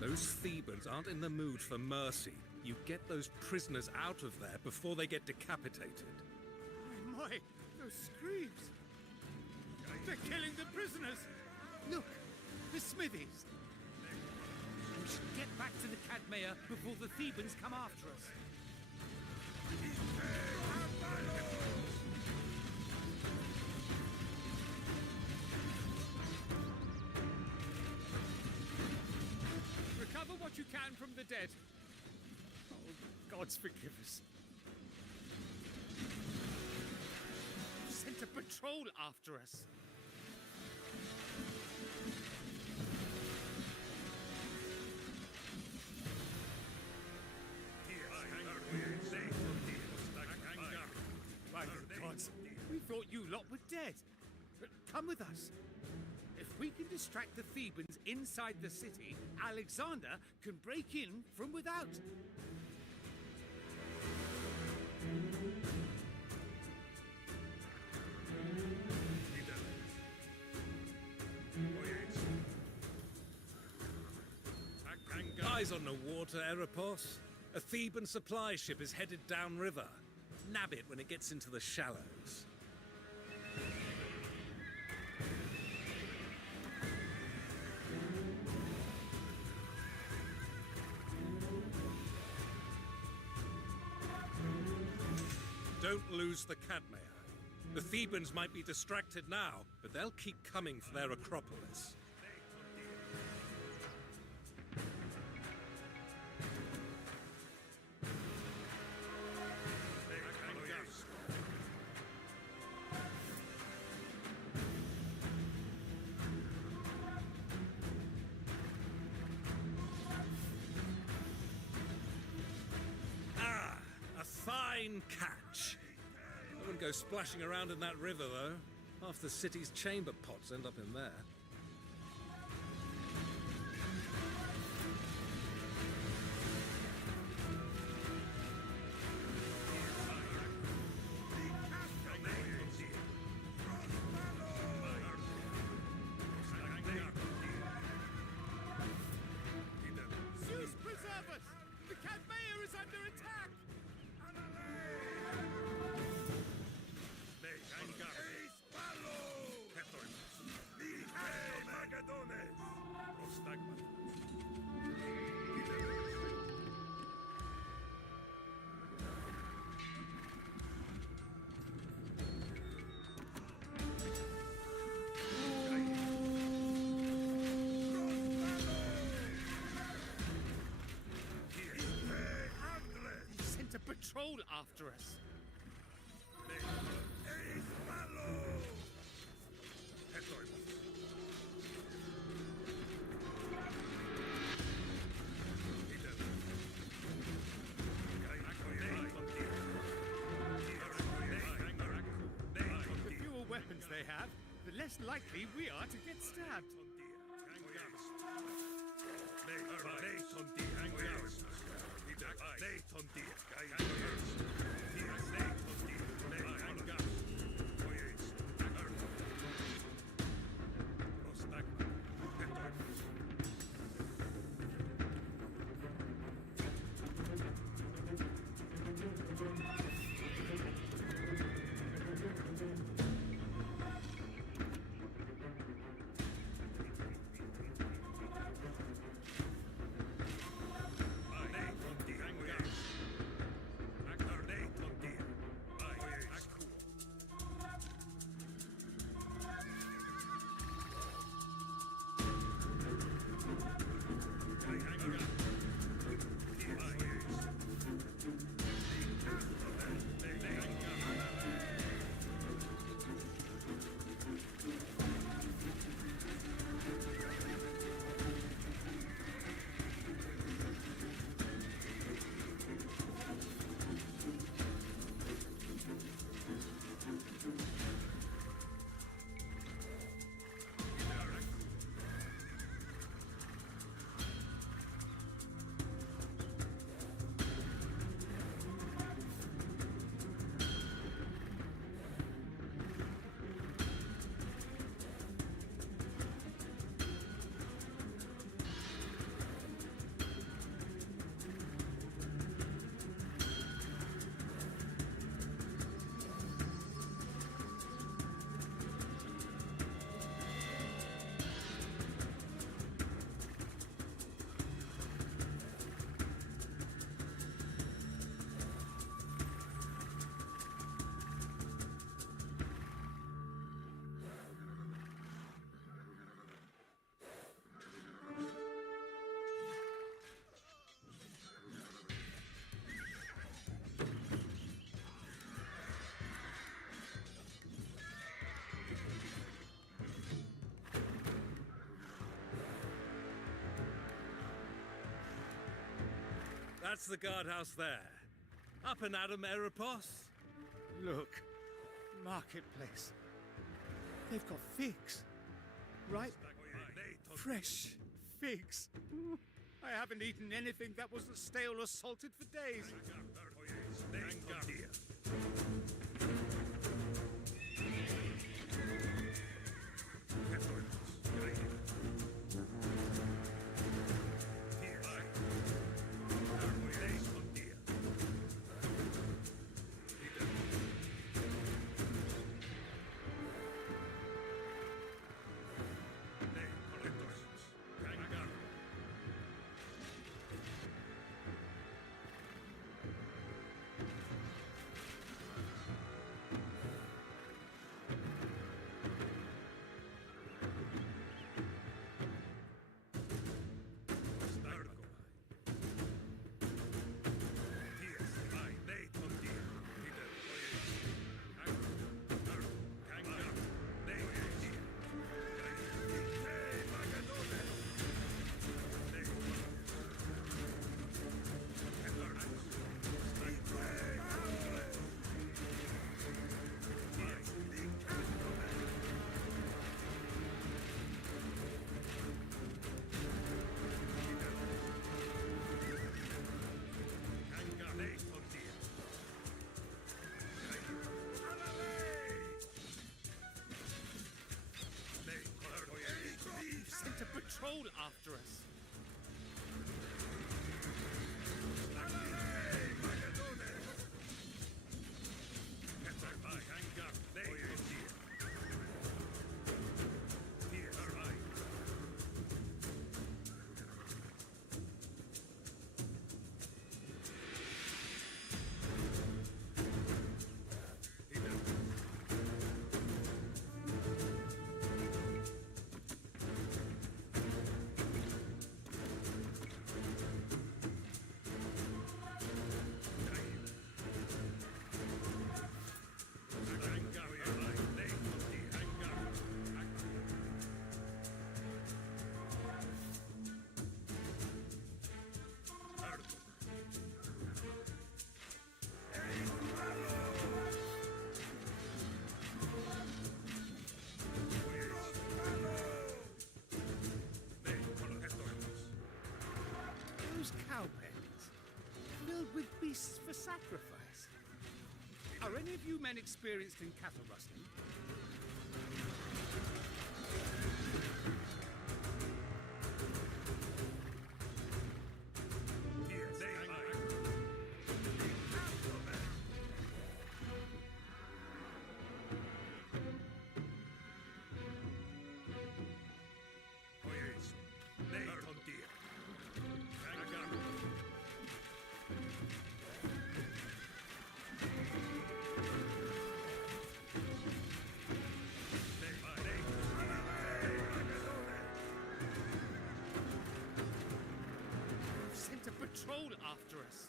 Those Thebans aren't in the mood for mercy. You get those prisoners out of there before they get decapitated. My, those screams! They're killing the prisoners! Look, the smithies! We should get back to the Cadmea before the Thebans come after us. Recover what you can from the dead. Oh, gods forgive us. Sent a patrol after us. By the gods, we thought you lot were dead. But come with us. If we can distract the Thebans inside the city, Alexander can break in from without. Eyes on the water, Eropos. A Theban supply ship is headed downriver. Nab it when it gets into the shallows. Don't lose the Cadmea. The Thebans might be distracted now, but they'll keep coming for their Acropolis. Fine catch. I wouldn't go splashing around in that river, though. Half the city's chamber pots end up in there. Zeus preserve us! The Cadmea is under attack! patrol after us. The fewer weapons they have, the less likely we are to get stabbed. That's the guardhouse there. Up and at 'em, Erebos. Look, marketplace. They've got figs. Right? Fresh figs. I haven't eaten anything that wasn't stale or salted for days. those cow pens? Filled with beasts for sacrifice. Are any of you men experienced in cattle rustling? Sent a patrol after us.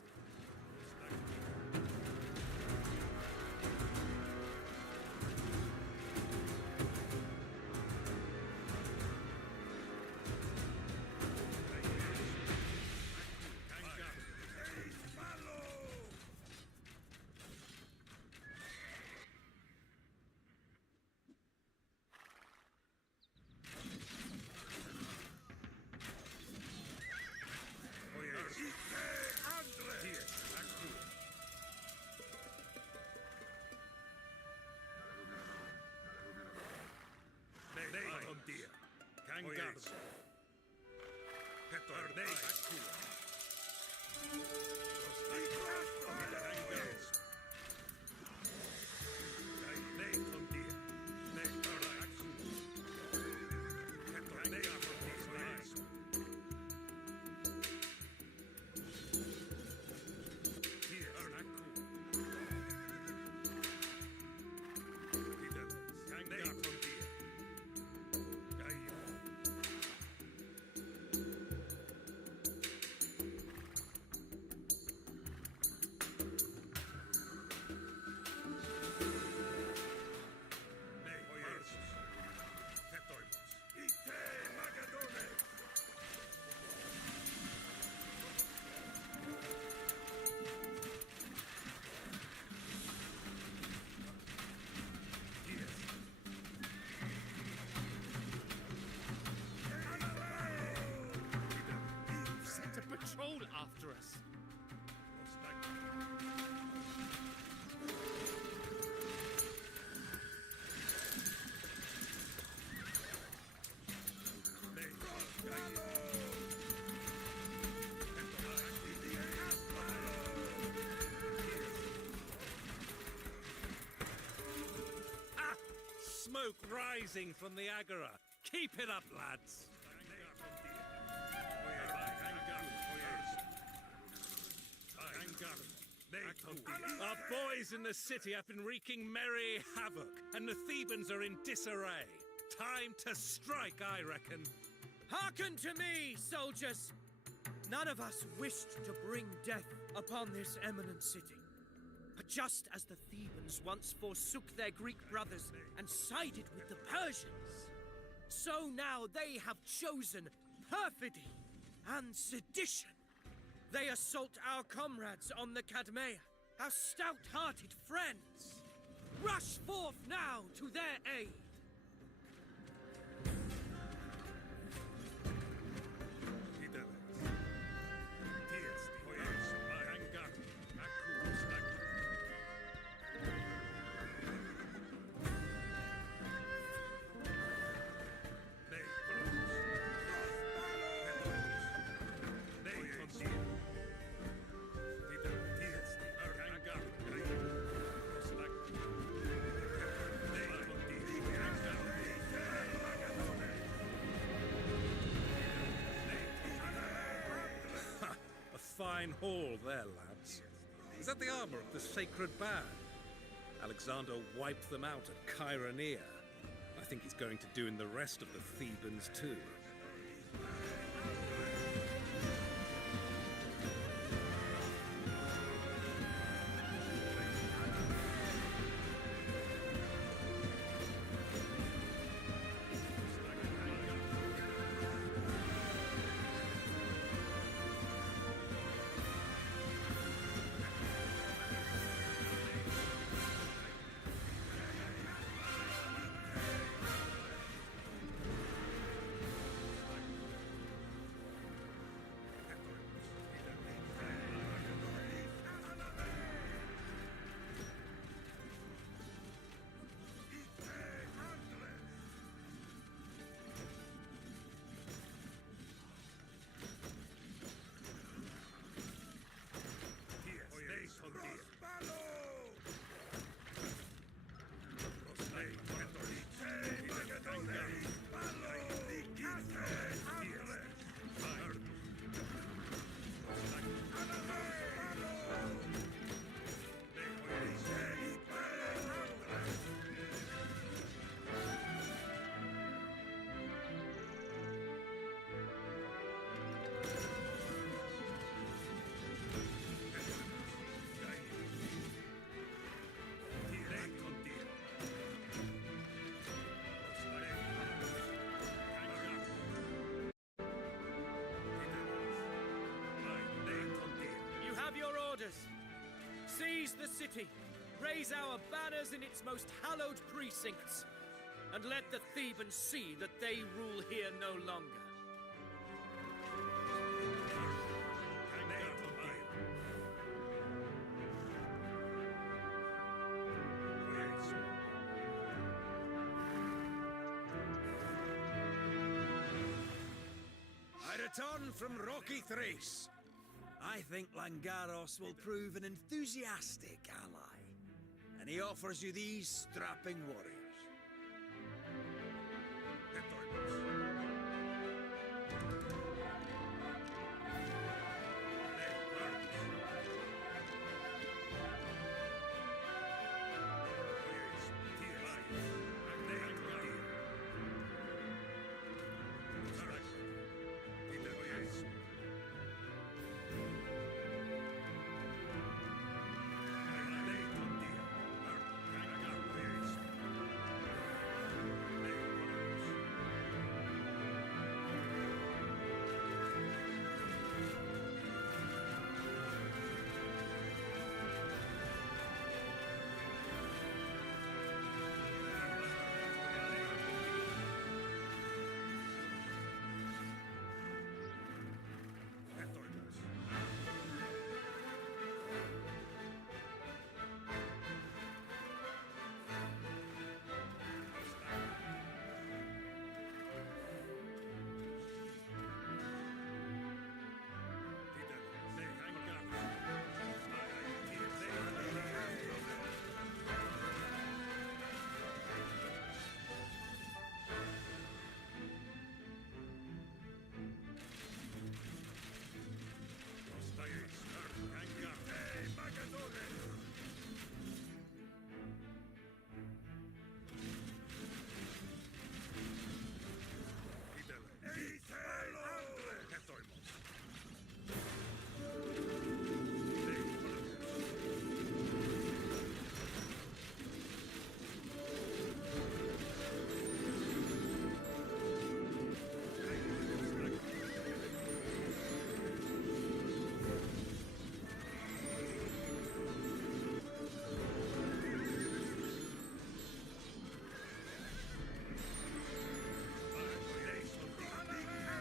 Sent a patrol after us. Ah! Smoke rising from the Agora. Keep it up, lads. Our boys in the city have been wreaking merry havoc, and the Thebans are in disarray. Time to strike, I reckon. Hearken to me, soldiers! None of us wished to bring death upon this eminent city. But just as the Thebans once forsook their Greek brothers and sided with the Persians, so now they have chosen perfidy and sedition. They assault our comrades on the Cadmea, our stout-hearted friends. Rush forth now to their aid. Fine haul there, lads. Is that the armor of the Sacred Band? Alexander wiped them out at Cheironea. I think he's going to do in the rest of the Thebans too. have your orders. Seize the city, raise our banners in its most hallowed precincts, and let the Thebans see that they rule here no longer. I return from rocky Thrace. I think Langaros will prove an enthusiastic ally, and he offers you these strapping warriors.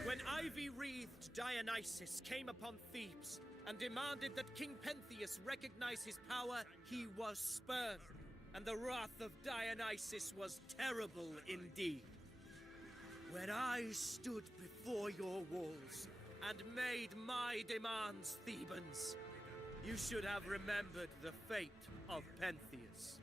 When ivy-wreathed Dionysus came upon Thebes and demanded that King Pentheus recognize his power, he was spurned, and the wrath of Dionysus was terrible indeed. When I stood before your walls and made my demands, Thebans, you should have remembered the fate of Pentheus.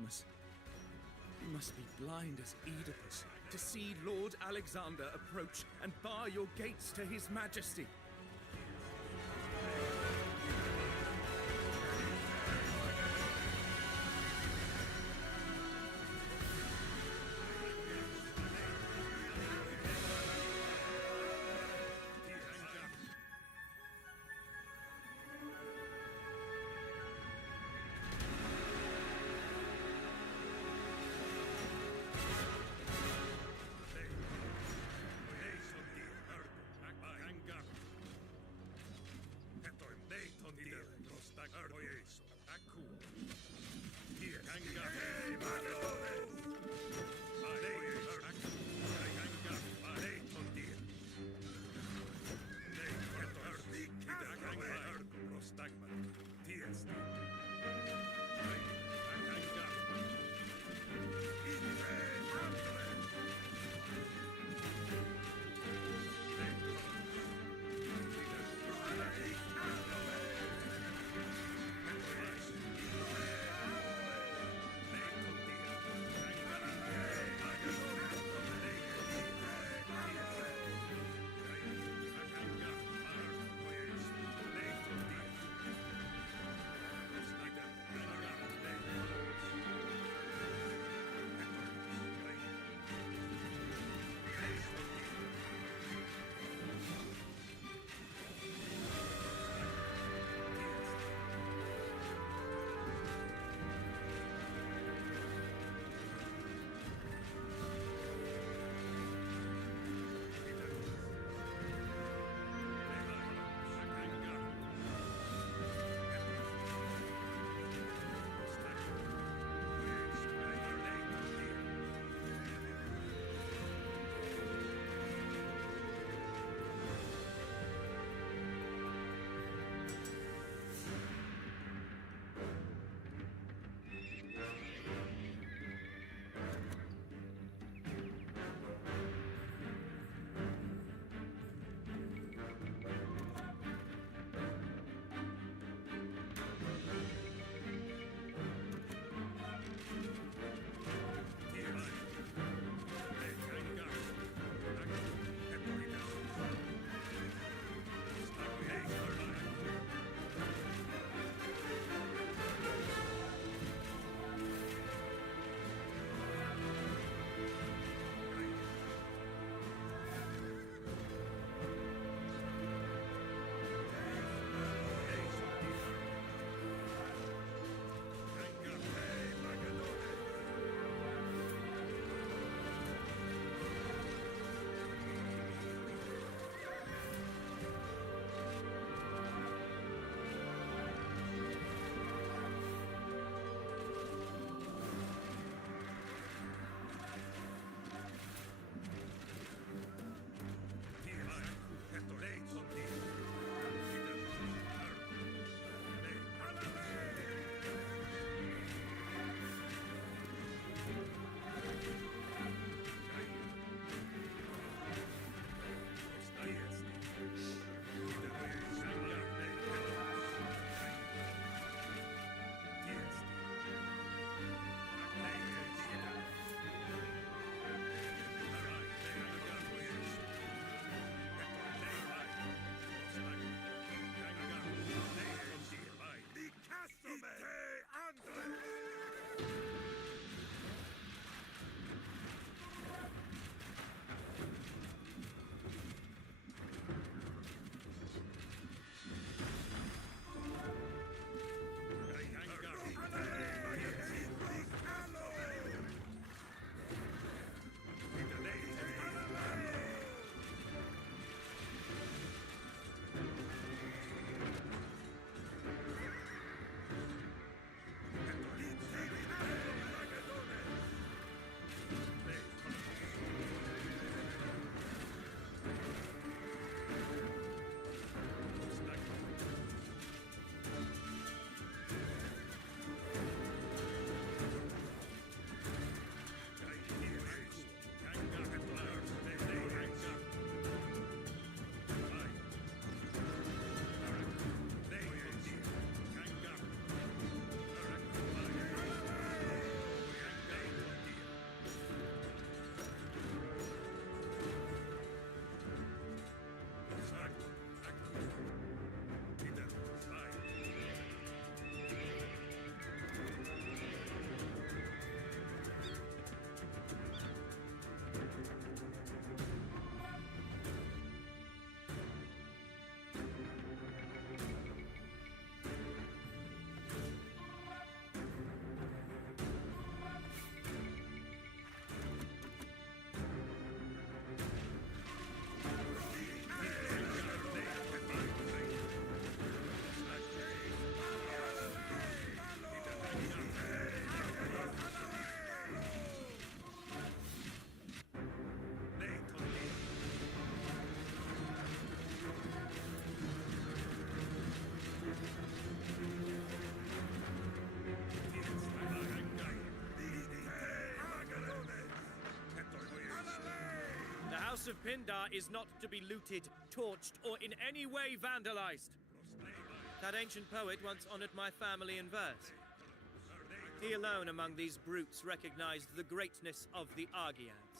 Artemis. You must be blind as Oedipus to see Lord Alexander approach and bar your gates to his majesty. House of Pindar is not to be looted, torched, or in any way vandalized. That ancient poet once honored my family in verse. He alone among these brutes recognized the greatness of the Argiads.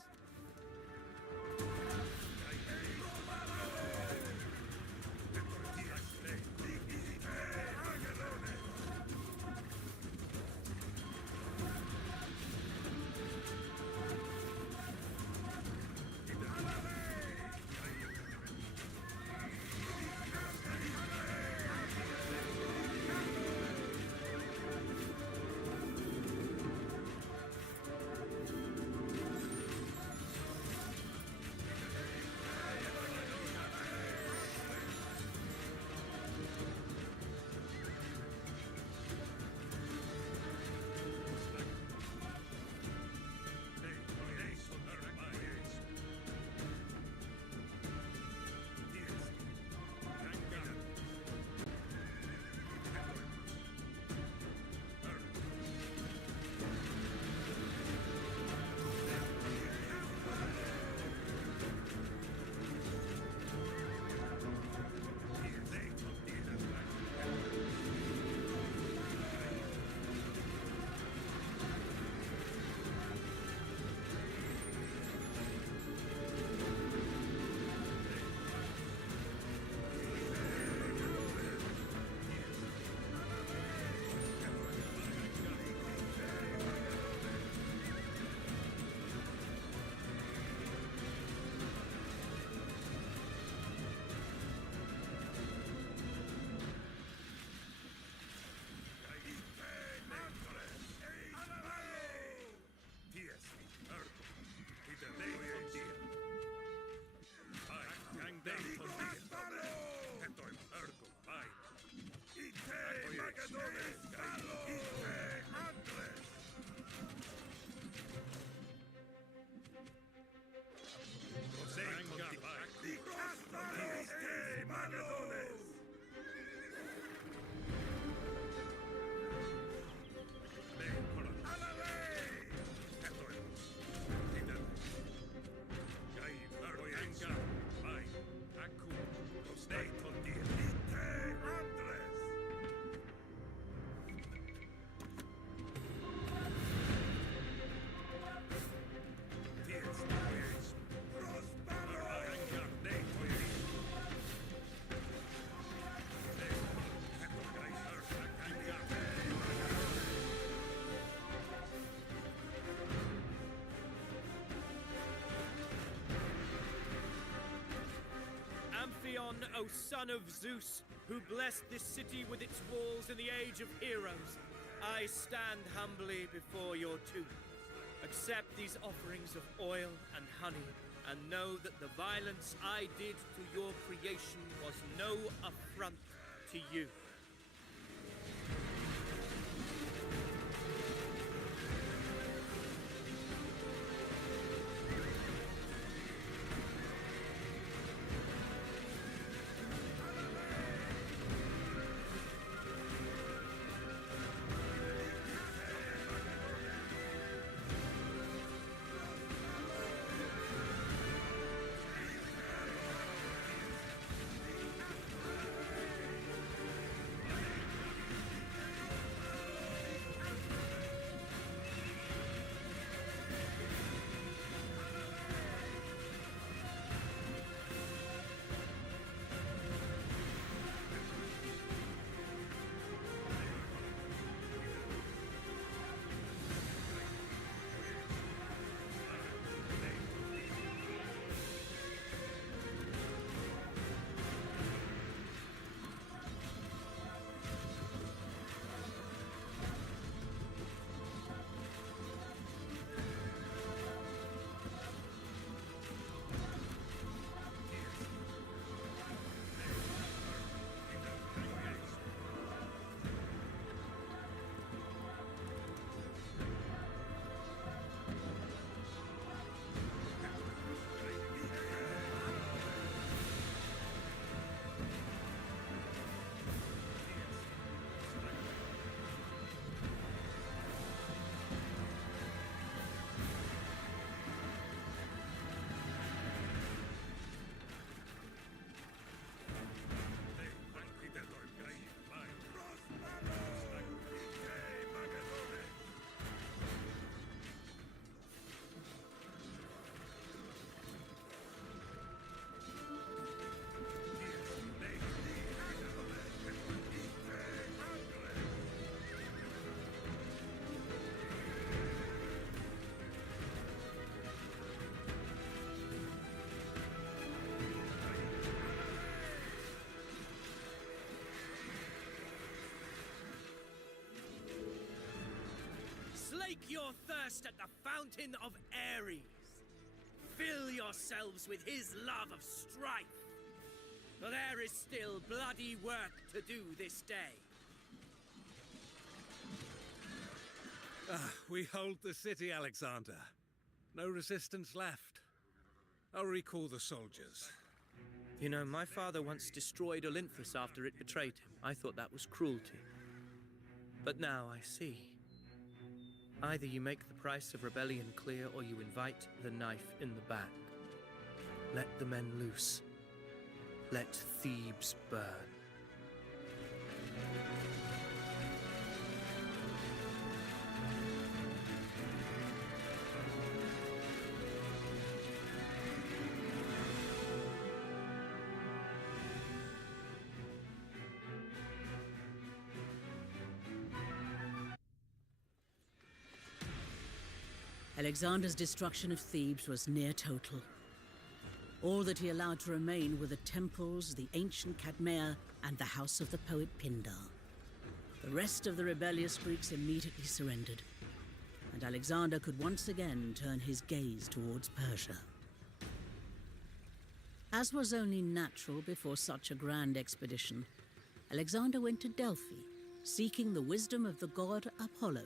O son of Zeus, who blessed this city with its walls in the age of heroes, I stand humbly before your tomb. Accept these offerings of oil and honey, and know that the violence I did to your creation was no affront to you. your thirst at the fountain of Ares. Fill yourselves with his love of strife. For there is still bloody work to do this day. We hold the city, Alexander. No resistance left. I'll recall the soldiers. You know, my father once destroyed Olympus after it betrayed him. I thought that was cruelty. But now I see. Either you make the price of rebellion clear, or you invite the knife in the back. Let the men loose. Let Thebes burn. Alexander's destruction of Thebes was near total. All that he allowed to remain were the temples, the ancient Cadmea, and the house of the poet Pindar. The rest of the rebellious Greeks immediately surrendered, and Alexander could once again turn his gaze towards Persia. As was only natural before such a grand expedition, Alexander went to Delphi, seeking the wisdom of the god Apollo.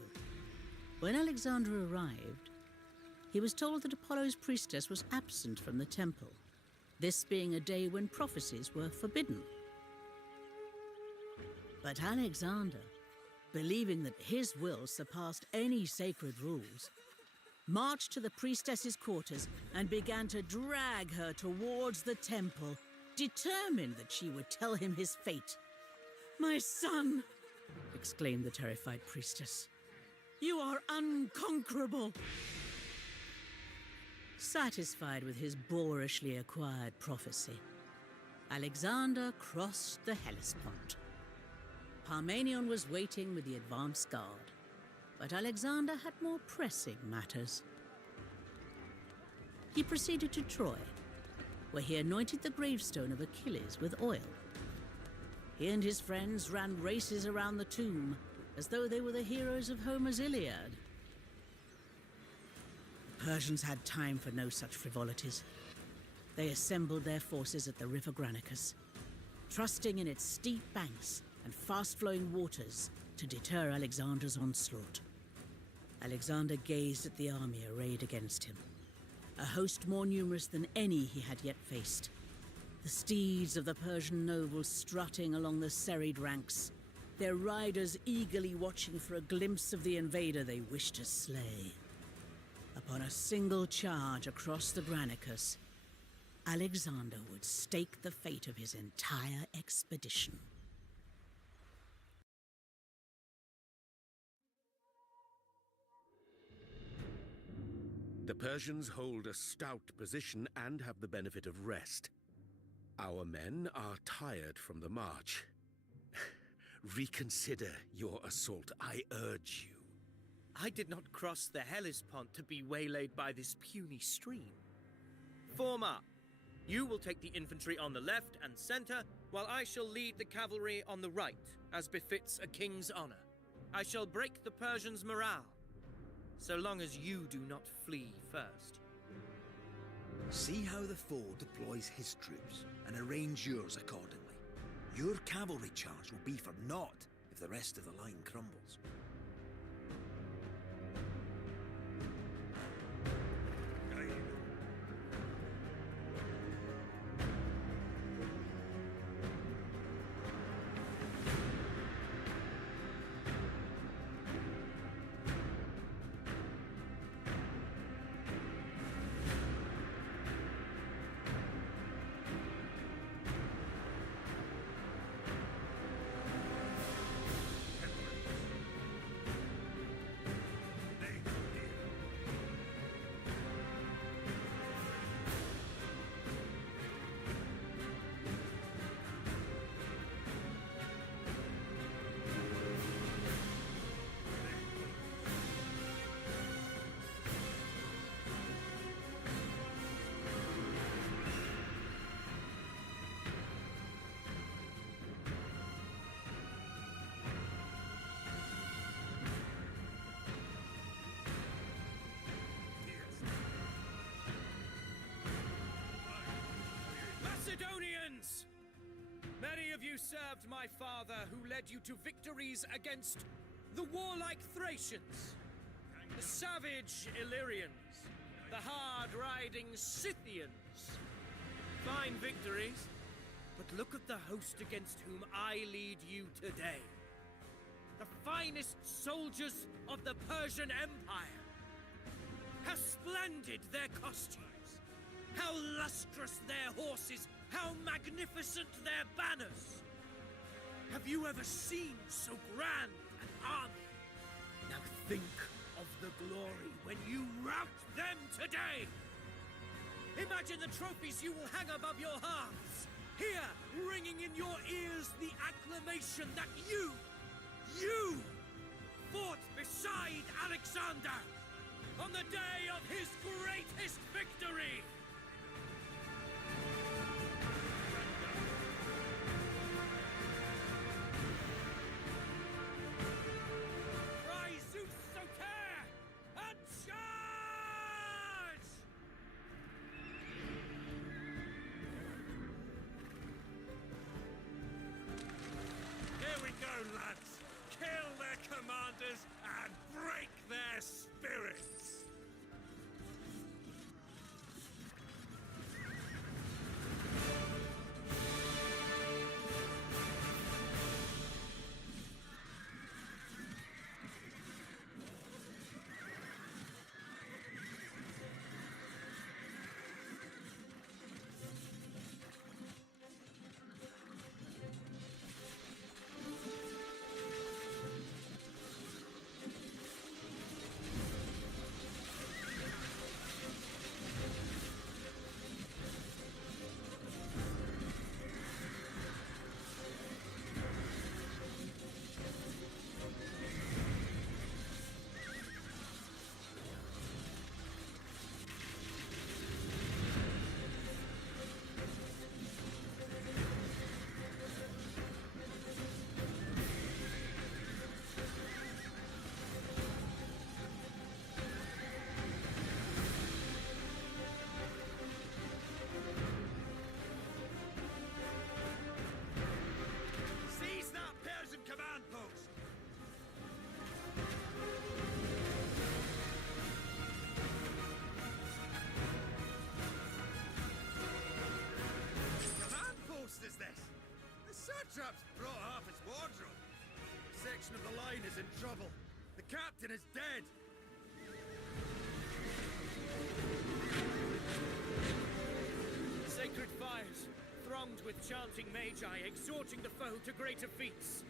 When Alexander arrived, he was told that Apollo's priestess was absent from the temple, this being a day when prophecies were forbidden. But Alexander, believing that his will surpassed any sacred rules, marched to the priestess's quarters and began to drag her towards the temple, determined that she would tell him his fate. "My son!" exclaimed the terrified priestess. "You are unconquerable!" Satisfied with his boorishly acquired prophecy, Alexander crossed the Hellespont. Parmenion was waiting with the advance guard, but Alexander had more pressing matters. He proceeded to Troy, where he anointed the gravestone of Achilles with oil. He and his friends ran races around the tomb, as though they were the heroes of Homer's Iliad. The Persians had time for no such frivolities. They assembled their forces at the river Granicus, trusting in its steep banks and fast-flowing waters to deter Alexander's onslaught. Alexander gazed at the army arrayed against him, a host more numerous than any he had yet faced. The steeds of the Persian nobles strutting along the serried ranks, their riders eagerly watching for a glimpse of the invader they wished to slay. Upon a single charge across the Granicus, Alexander would stake the fate of his entire expedition. The Persians hold a stout position and have the benefit of rest. Our men are tired from the march. Reconsider your assault, I urge you. I did not cross the Hellespont to be waylaid by this puny stream. Form up. You will take the infantry on the left and center, while I shall lead the cavalry on the right, as befits a king's honor. I shall break the Persians' morale, so long as you do not flee first. See how the foe deploys his troops, and arrange yours accordingly. Your cavalry charge will be for naught if the rest of the line crumbles. Persians! Many of you served my father, who led you to victories against the warlike Thracians, the savage Illyrians, the hard-riding Scythians. Fine victories, but look at the host against whom I lead you today. The finest soldiers of the Persian Empire. How splendid their costumes! How lustrous their horses! How magnificent their banners! Have you ever seen so grand an army? Now think of the glory when you rout them today! Imagine the trophies you will hang above your hearths! Here, ringing in your ears the acclamation that you fought beside Alexander on the day of his greatest victory! Cry Zeus Soter and charge! Here we go, lads! Kill their commanders and break their spirits! Seize that Persian command post! Command post is this? The satrap's brought half his wardrobe. A section of the line is in trouble. The captain is dead. Sacred fires, thronged with chanting magi, exhorting the foe to greater feats.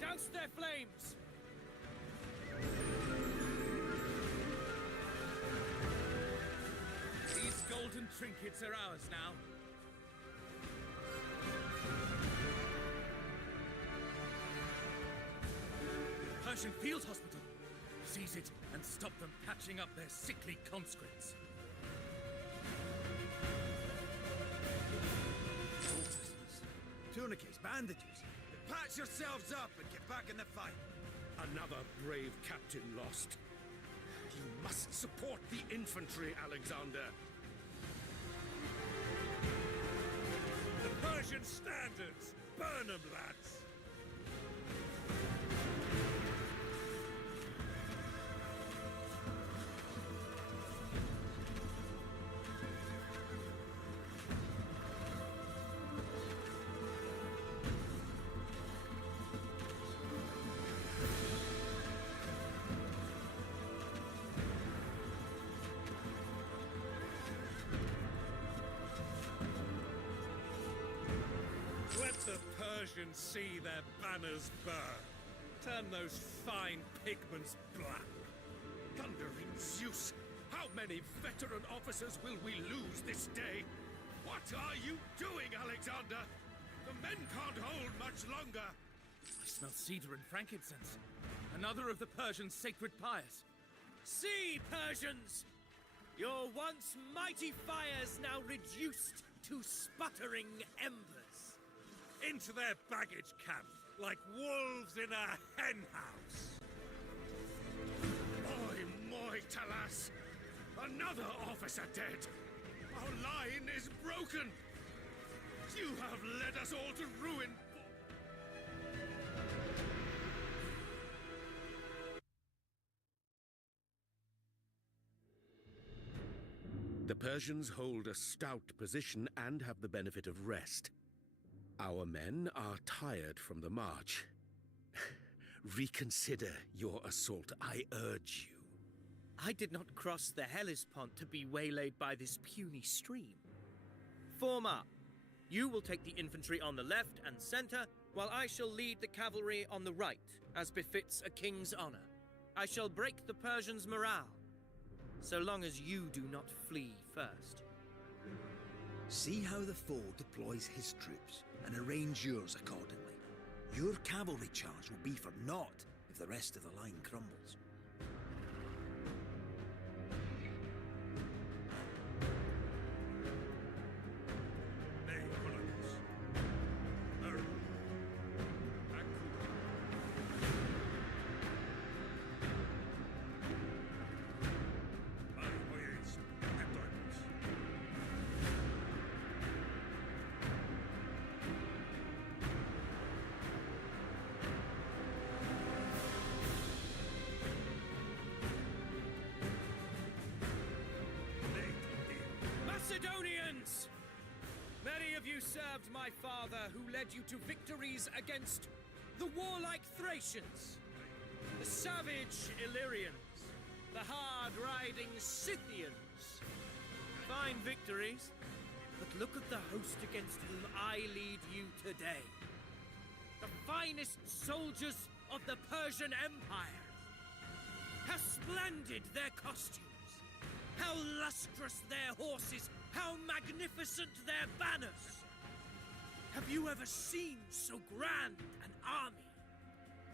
Douse their flames! These golden trinkets are ours now. Persian Field Hospital. Seize it and stop them patching up their sickly conscripts. Poultices, tourniquets, bandages. Patch yourselves up and get back in the fight. Another brave captain lost. You must support the infantry, Alexander. The Persian standards! Burn them, lads! Let the Persians see their banners burn. Turn those fine pigments black. Thundering Zeus! How many veteran officers will we lose this day? What are you doing, Alexander? The men can't hold much longer. I smell cedar and frankincense. Another of the Persian sacred pyres. See, Persians! Your once mighty fires now reduced to sputtering embers. Into their baggage camp, like wolves in a henhouse. Moi, Talas! Another officer dead! Our line is broken! You have led us all to ruin. The Persians hold a stout position and have the benefit of rest. Our men are tired from the march. Reconsider your assault, I urge you. I did not cross the Hellespont to be waylaid by this puny stream. Form up. You will take the infantry on the left and center, while I shall lead the cavalry on the right, as befits a king's honor. I shall break the Persians' morale, so long as you do not flee first. See how the foe deploys his troops, and arrange yours accordingly. Your cavalry charge will be for naught if the rest of the line crumbles. Macedonians! Many of you served my father, who led you to victories against the warlike Thracians, the savage Illyrians, the hard-riding Scythians. Fine victories, but look at the host against whom I lead you today. The finest soldiers of the Persian Empire. How splendid their costumes! How lustrous their horses! How magnificent their banners! Have you ever seen so grand an army?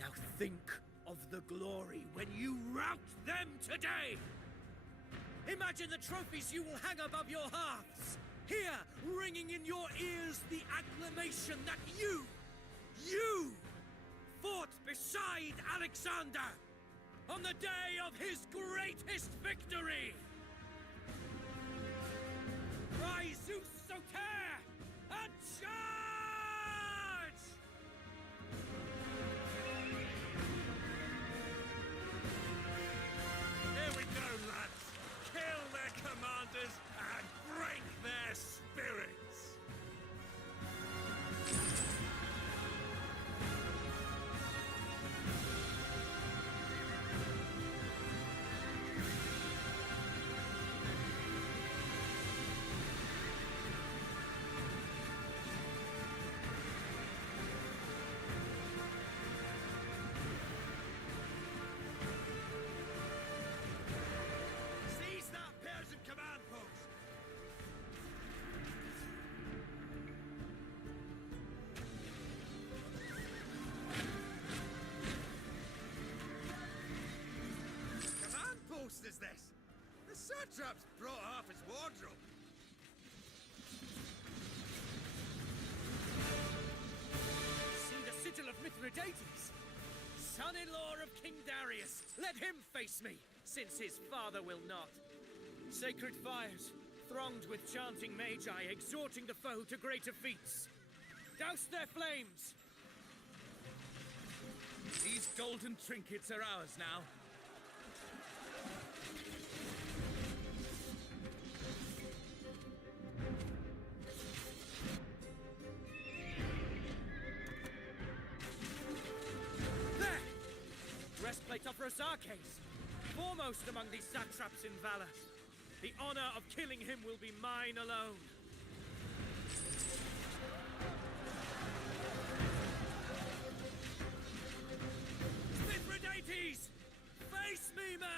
Now think of the glory when you rout them today! Imagine the trophies you will hang above your hearths! Here, ringing in your ears the acclamation that you fought beside Alexander on the day of his greatest victory! Rise, Zeus Soter, and charge! Here we go, lads! Kill their commanders and break their spirits! Seize that Persian command post! Command post is this? The satrap's brought half his wardrobe. See the sigil of Mithridates, son-in-law of King Darius. Let him face me, since his father will not. Sacred fires, thronged with chanting magi, exhorting the foe to greater feats. Douse their flames! These golden trinkets are ours now. There! Breastplate of Rosarches, foremost among these satraps in valor. The honor of killing him will be mine alone. Mithridates! Face me, man!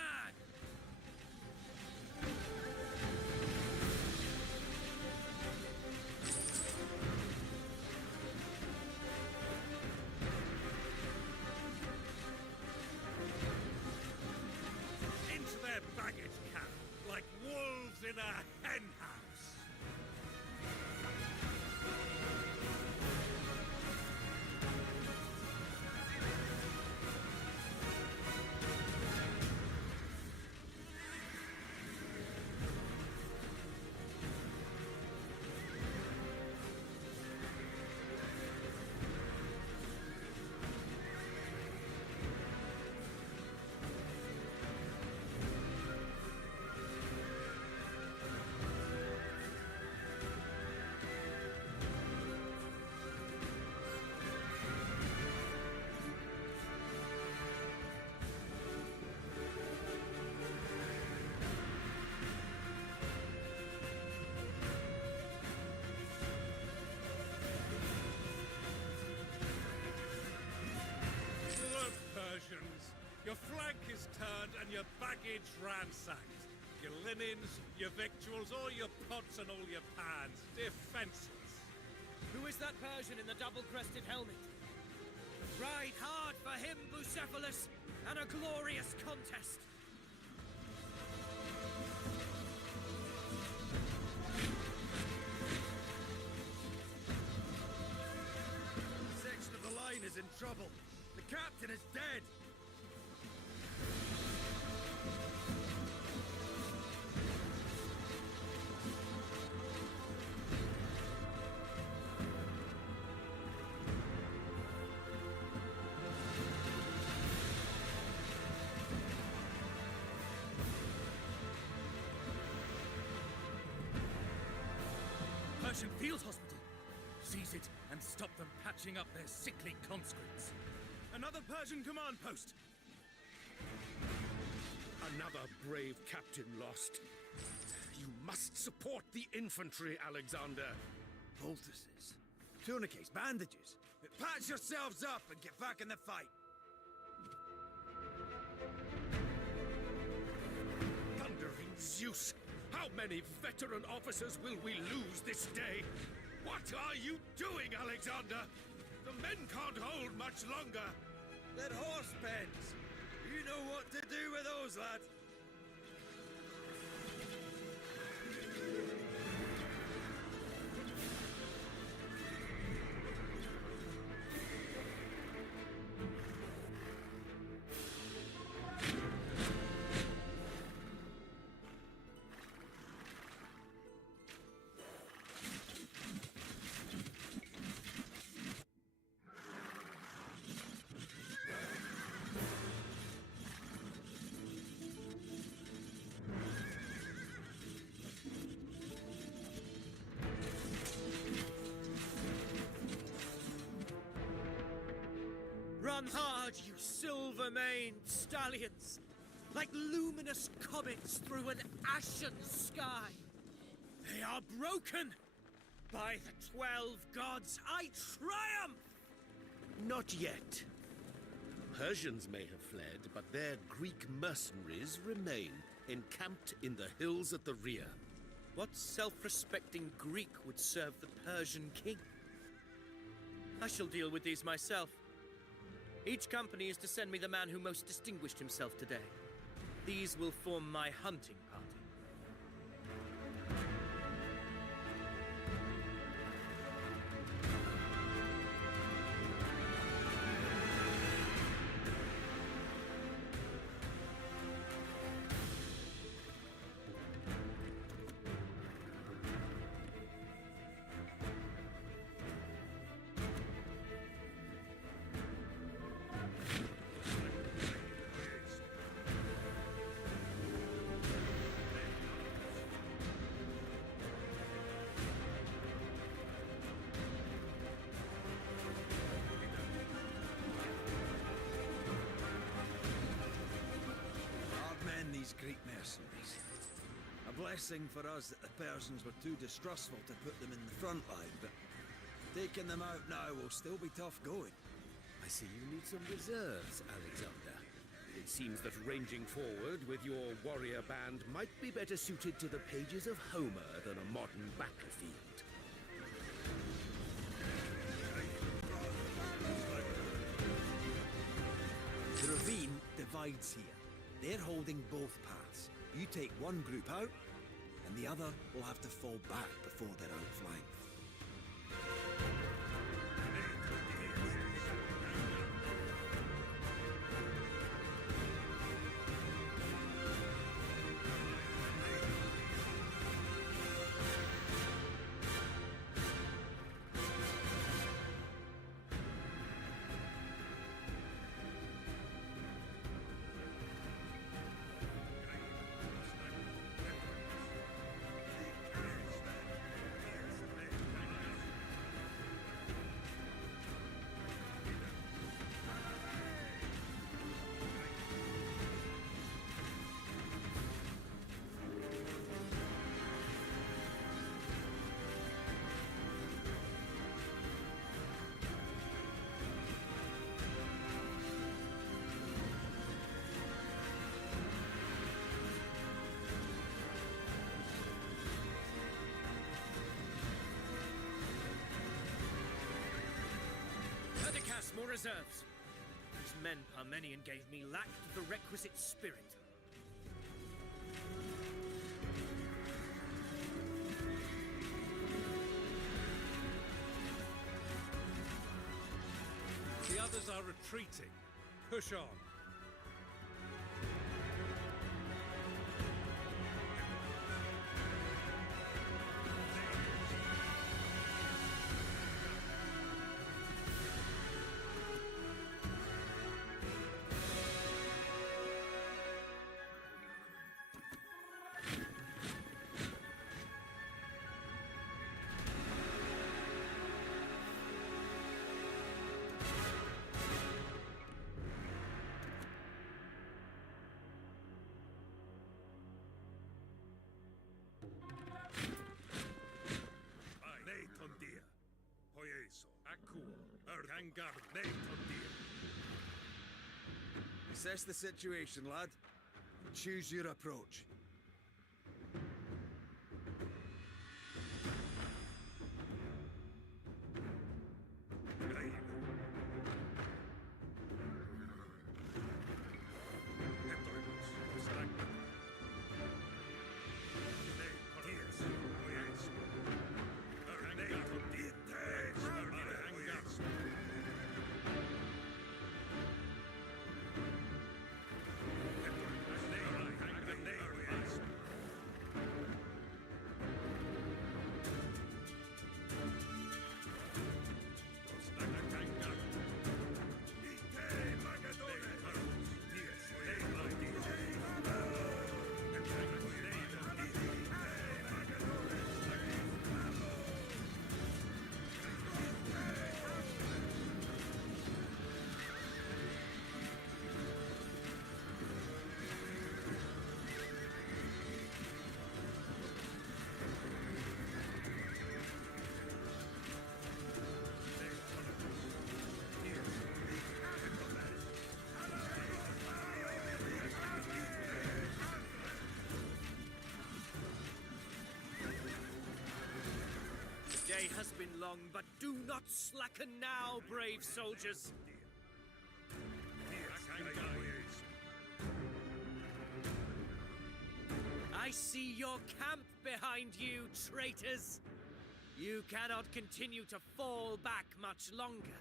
Into their baggage camp, like wolves in a hen house! Your flank is turned and your baggage ransacked. Your linens, your victuals, all your pots and all your pans, defenseless. Who is that Persian in the double-crested helmet? Ride hard for him, Bucephalus, and a glorious contest! Section of the line is in trouble. The captain is dead. Persian Field Hospital. Seize it and stop them patching up their sickly conscripts. Another Persian command post! Another brave captain lost. You must support the infantry, Alexander. Poultices, tourniquets, bandages. Patch yourselves up and get back in the fight. Thundering Zeus! How many veteran officers will we lose this day? What are you doing, Alexander? The men can't hold much longer. They're horse pens. You know what to do with those, lad. Run hard, you silver-maned stallions, like luminous comets through an ashen sky. They are broken! By the 12 gods, I triumph! Not yet. Persians may have fled, but their Greek mercenaries remain, encamped in the hills at the rear. What self-respecting Greek would serve the Persian king? I shall deal with these myself. Each company is to send me the man who most distinguished himself today. These will form my hunting party. Greek mercenaries. A blessing for us that the Persians were too distrustful to put them in the front line, but taking them out now will still be tough going. I see you need some reserves, Alexander. It seems that ranging forward with your warrior band might be better suited to the pages of Homer than a modern battlefield. The ravine divides here. They're holding both paths. You take one group out, and the other will have to fall back before they're outflanked. Perdiccas, more reserves. These men Parmenion gave me lacked the requisite spirit. The others are retreating. Push on. Assess the situation, lad. Choose your approach. The day has been long, but do not slacken now, brave soldiers. I see your camp behind you, traitors. You cannot continue to fall back much longer.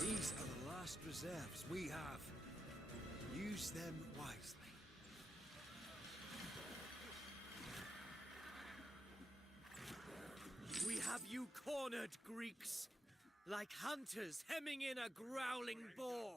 These are the last reserves we have. Use them wisely. you cornered, Greeks, like hunters hemming in a growling boar.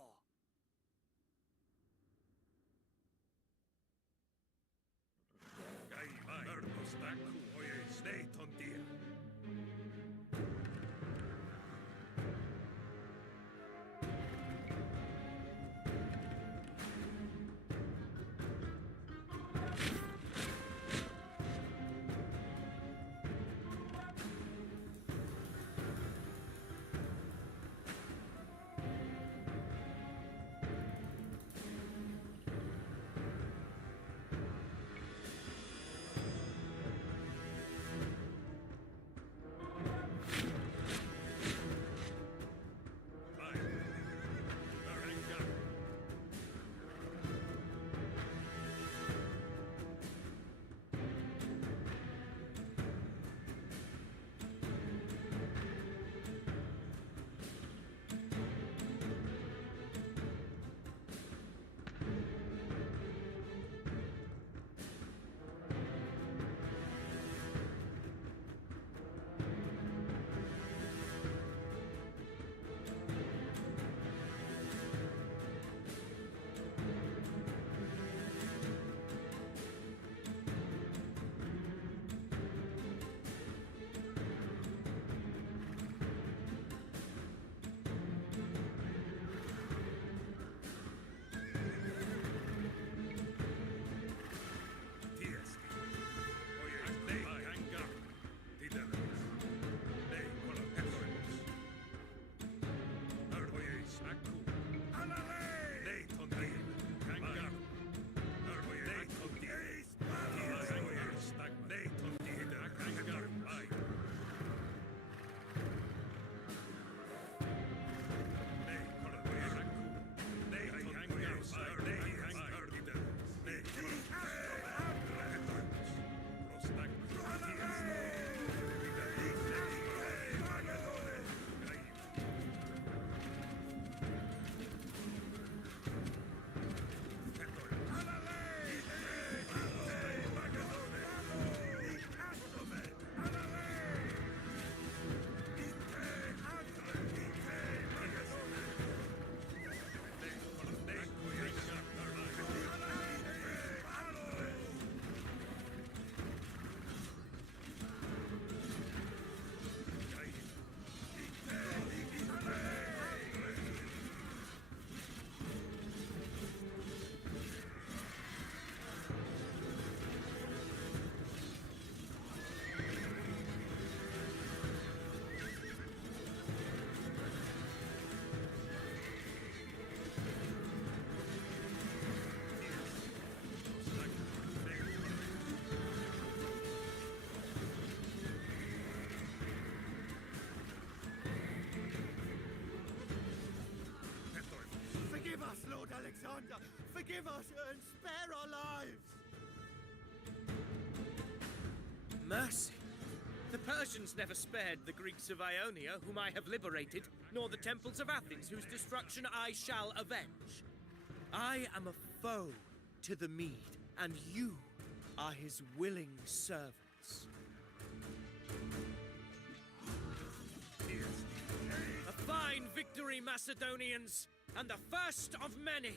Forgive us, Lord Alexander! Forgive us and spare our lives! Mercy! The Persians never spared the Greeks of Ionia, whom I have liberated, nor the temples of Athens, whose destruction I shall avenge. I am a foe to the Mede, and you are his willing servants. A fine victory, Macedonians, and the first of many.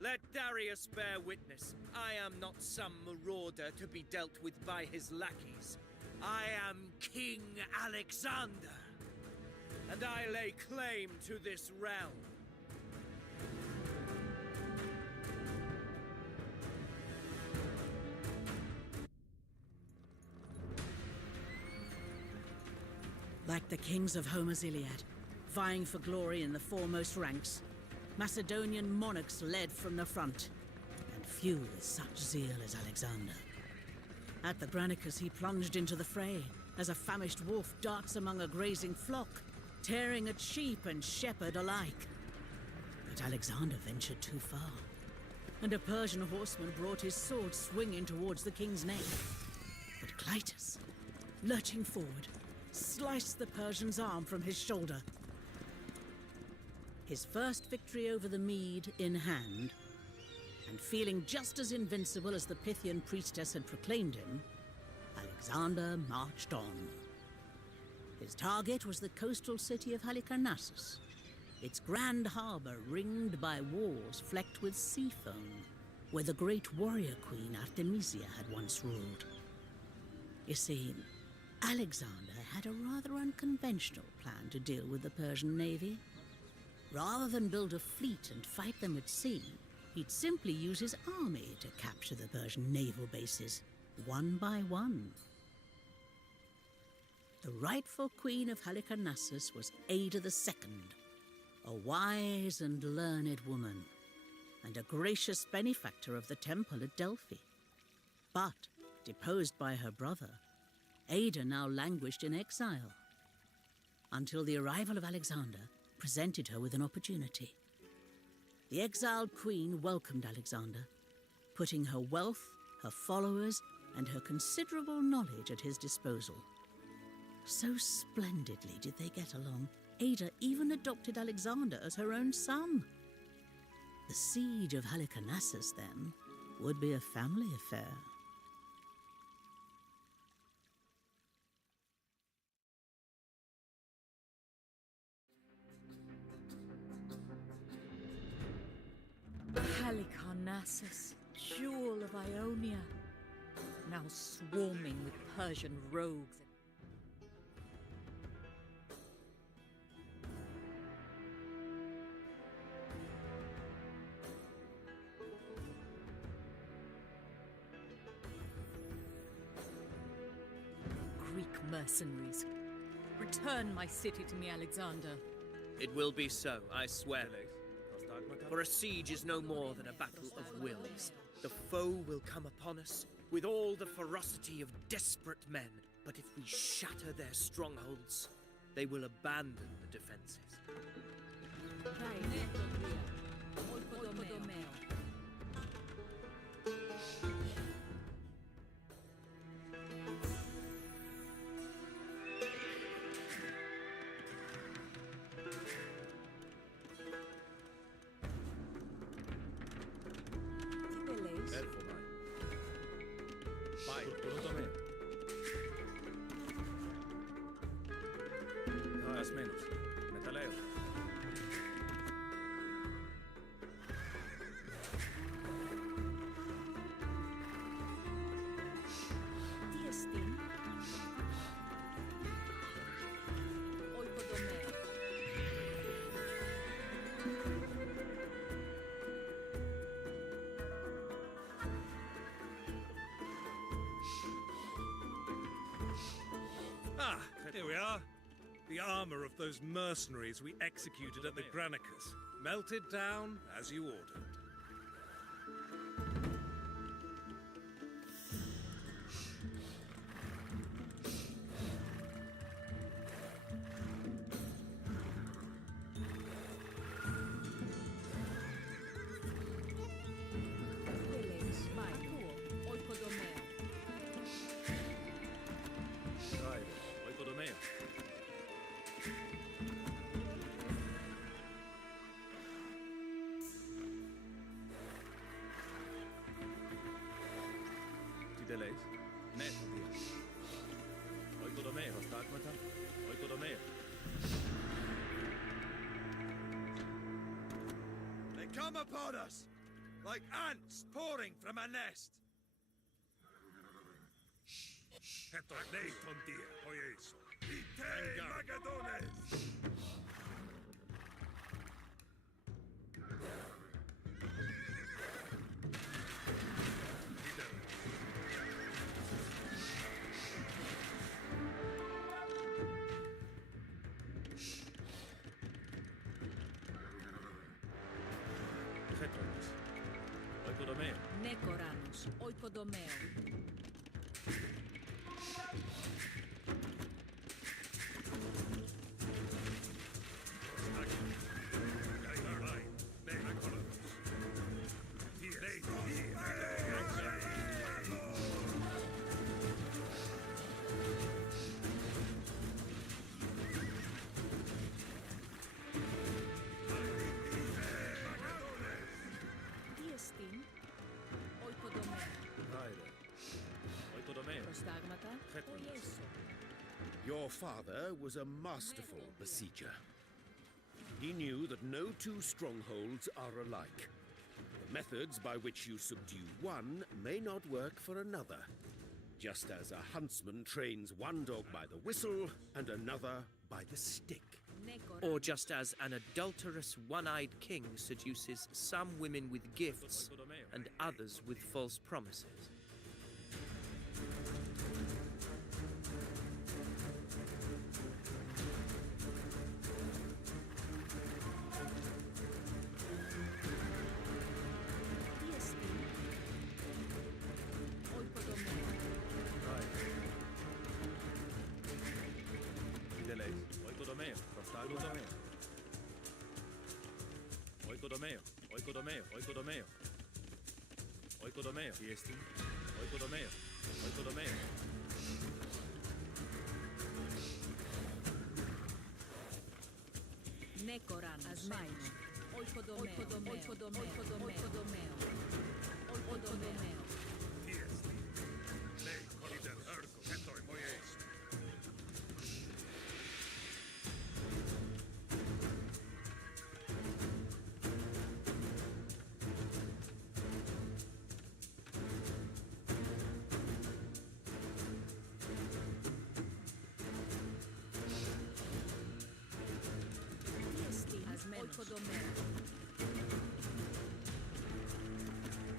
Let Darius bear witness. I am not some marauder to be dealt with by his lackeys. I am King Alexander, and I lay claim to this realm. Like the kings of Homer's Iliad, vying for glory in the foremost ranks, Macedonian monarchs led from the front, and few with such zeal as Alexander. At the Granicus he plunged into the fray, as a famished wolf darts among a grazing flock, tearing at sheep and shepherd alike. But Alexander ventured too far, and a Persian horseman brought his sword swinging towards the king's neck. But Clytus, lurching forward, sliced the Persian's arm from his shoulder. His first victory over the Mede in hand, and feeling just as invincible as the Pythian priestess had proclaimed him, Alexander marched on. His target was the coastal city of Halicarnassus, its grand harbor ringed by walls flecked with sea foam, where the great warrior queen Artemisia had once ruled. You see, Alexander had a rather unconventional plan to deal with the Persian navy. Rather than build a fleet and fight them at sea, he'd simply use his army to capture the Persian naval bases, one by one. The rightful queen of Halicarnassus was Ada II, a wise and learned woman, and a gracious benefactor of the temple at Delphi. But, deposed by her brother, Ada now languished in exile, until the arrival of Alexander presented her with an opportunity. The exiled queen welcomed Alexander, putting her wealth, her followers, and her considerable knowledge at his disposal. So splendidly did they get along, Ada even adopted Alexander as her own son. The siege of Halicarnassus, then, would be a family affair. Halicarnassus, jewel of Ionia, now swarming with Persian rogues. Greek mercenaries. Return my city to me, Alexander. It will be so, I swear. For a siege is no more than a battle of wills. The foe will come upon us with all the ferocity of desperate men. But if we shatter their strongholds, they will abandon the defenses. Ah, here we are. The armor of those mercenaries we executed at the Granicus, melted down as you ordered. They come upon us like ants pouring from a nest. Ite Magadones! Nekoranos, oikodomeo. Your father was a masterful besieger. He knew that no two strongholds are alike. The methods by which you subdue one may not work for another, just as a huntsman trains one dog by the whistle and another by the stick. Or just as an adulterous one-eyed king seduces some women with gifts and others with false promises. Nekoran Asmaino. Oikodomeo. Oikodomeo. Oikodomeo.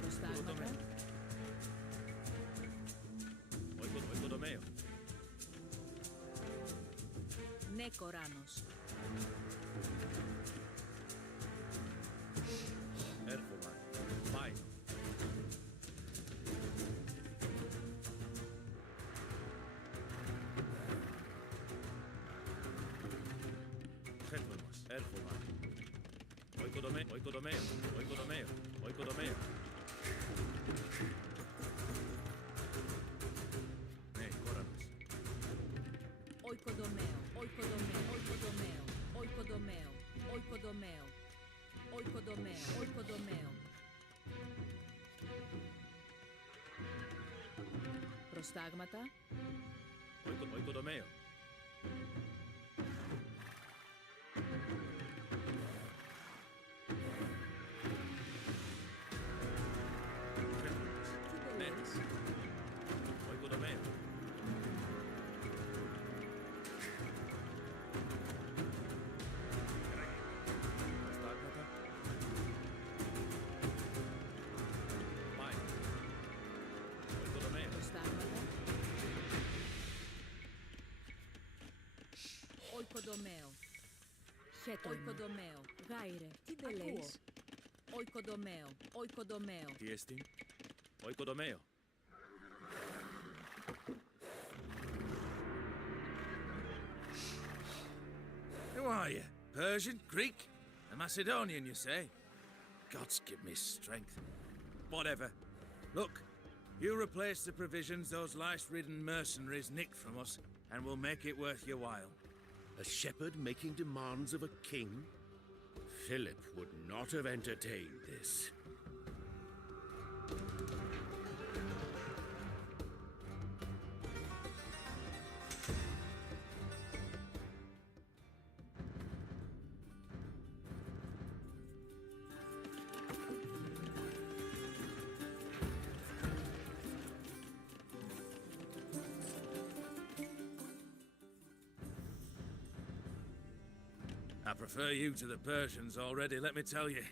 Prostagmata. Oikodomeo. Nekoranos. Erfoman. Mine. Getmemos. Erfoman. Oikodomeo. Nee, Koranos. Oikodomeo. Prostagmata. Oikodomeo. Oikodomeo. Oikodomeo. Gaire. Τι δεν λέεις. Oikodomeo. Τι εστίν. Oikodomeo. Who are you? Persian? Greek? A Macedonian, you say? Gods give me strength. Whatever. Look, you replace the provisions those lice-ridden mercenaries nicked from us, and we'll make it worth your while. A shepherd making demands of a king? Philip would not have entertained this. I prefer you to the Persians already, let me tell you.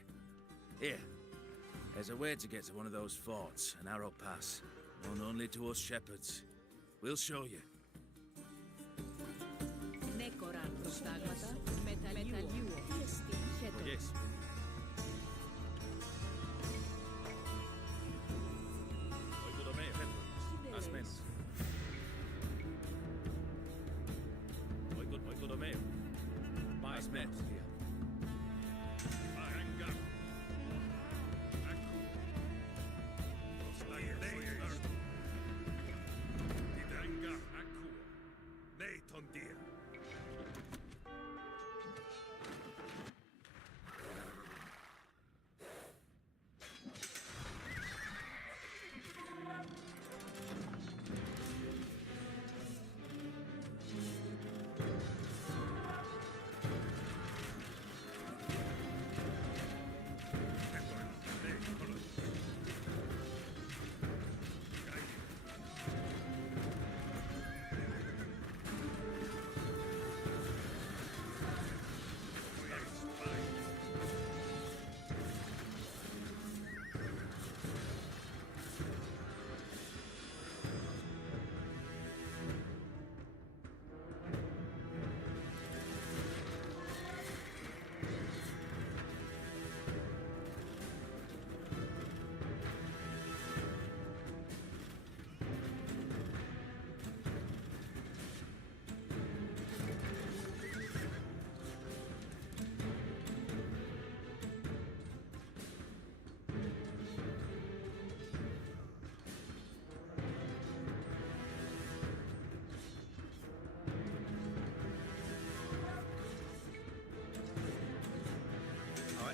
Here, there's a way to get to one of those forts, a narrow pass, known only to us shepherds. We'll show you. Nekoran prostagmata. Μεταλλιούο. Τι εστί. Χέτο. Yes. Oikodomeo. Getmemos. As menos. Oikodomeo. As menos.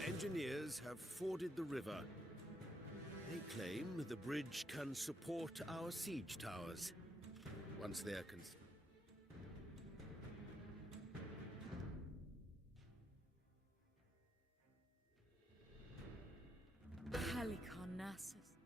engineers have forded the river. They claim the bridge can support our siege towers. Once they are Halicarnassus.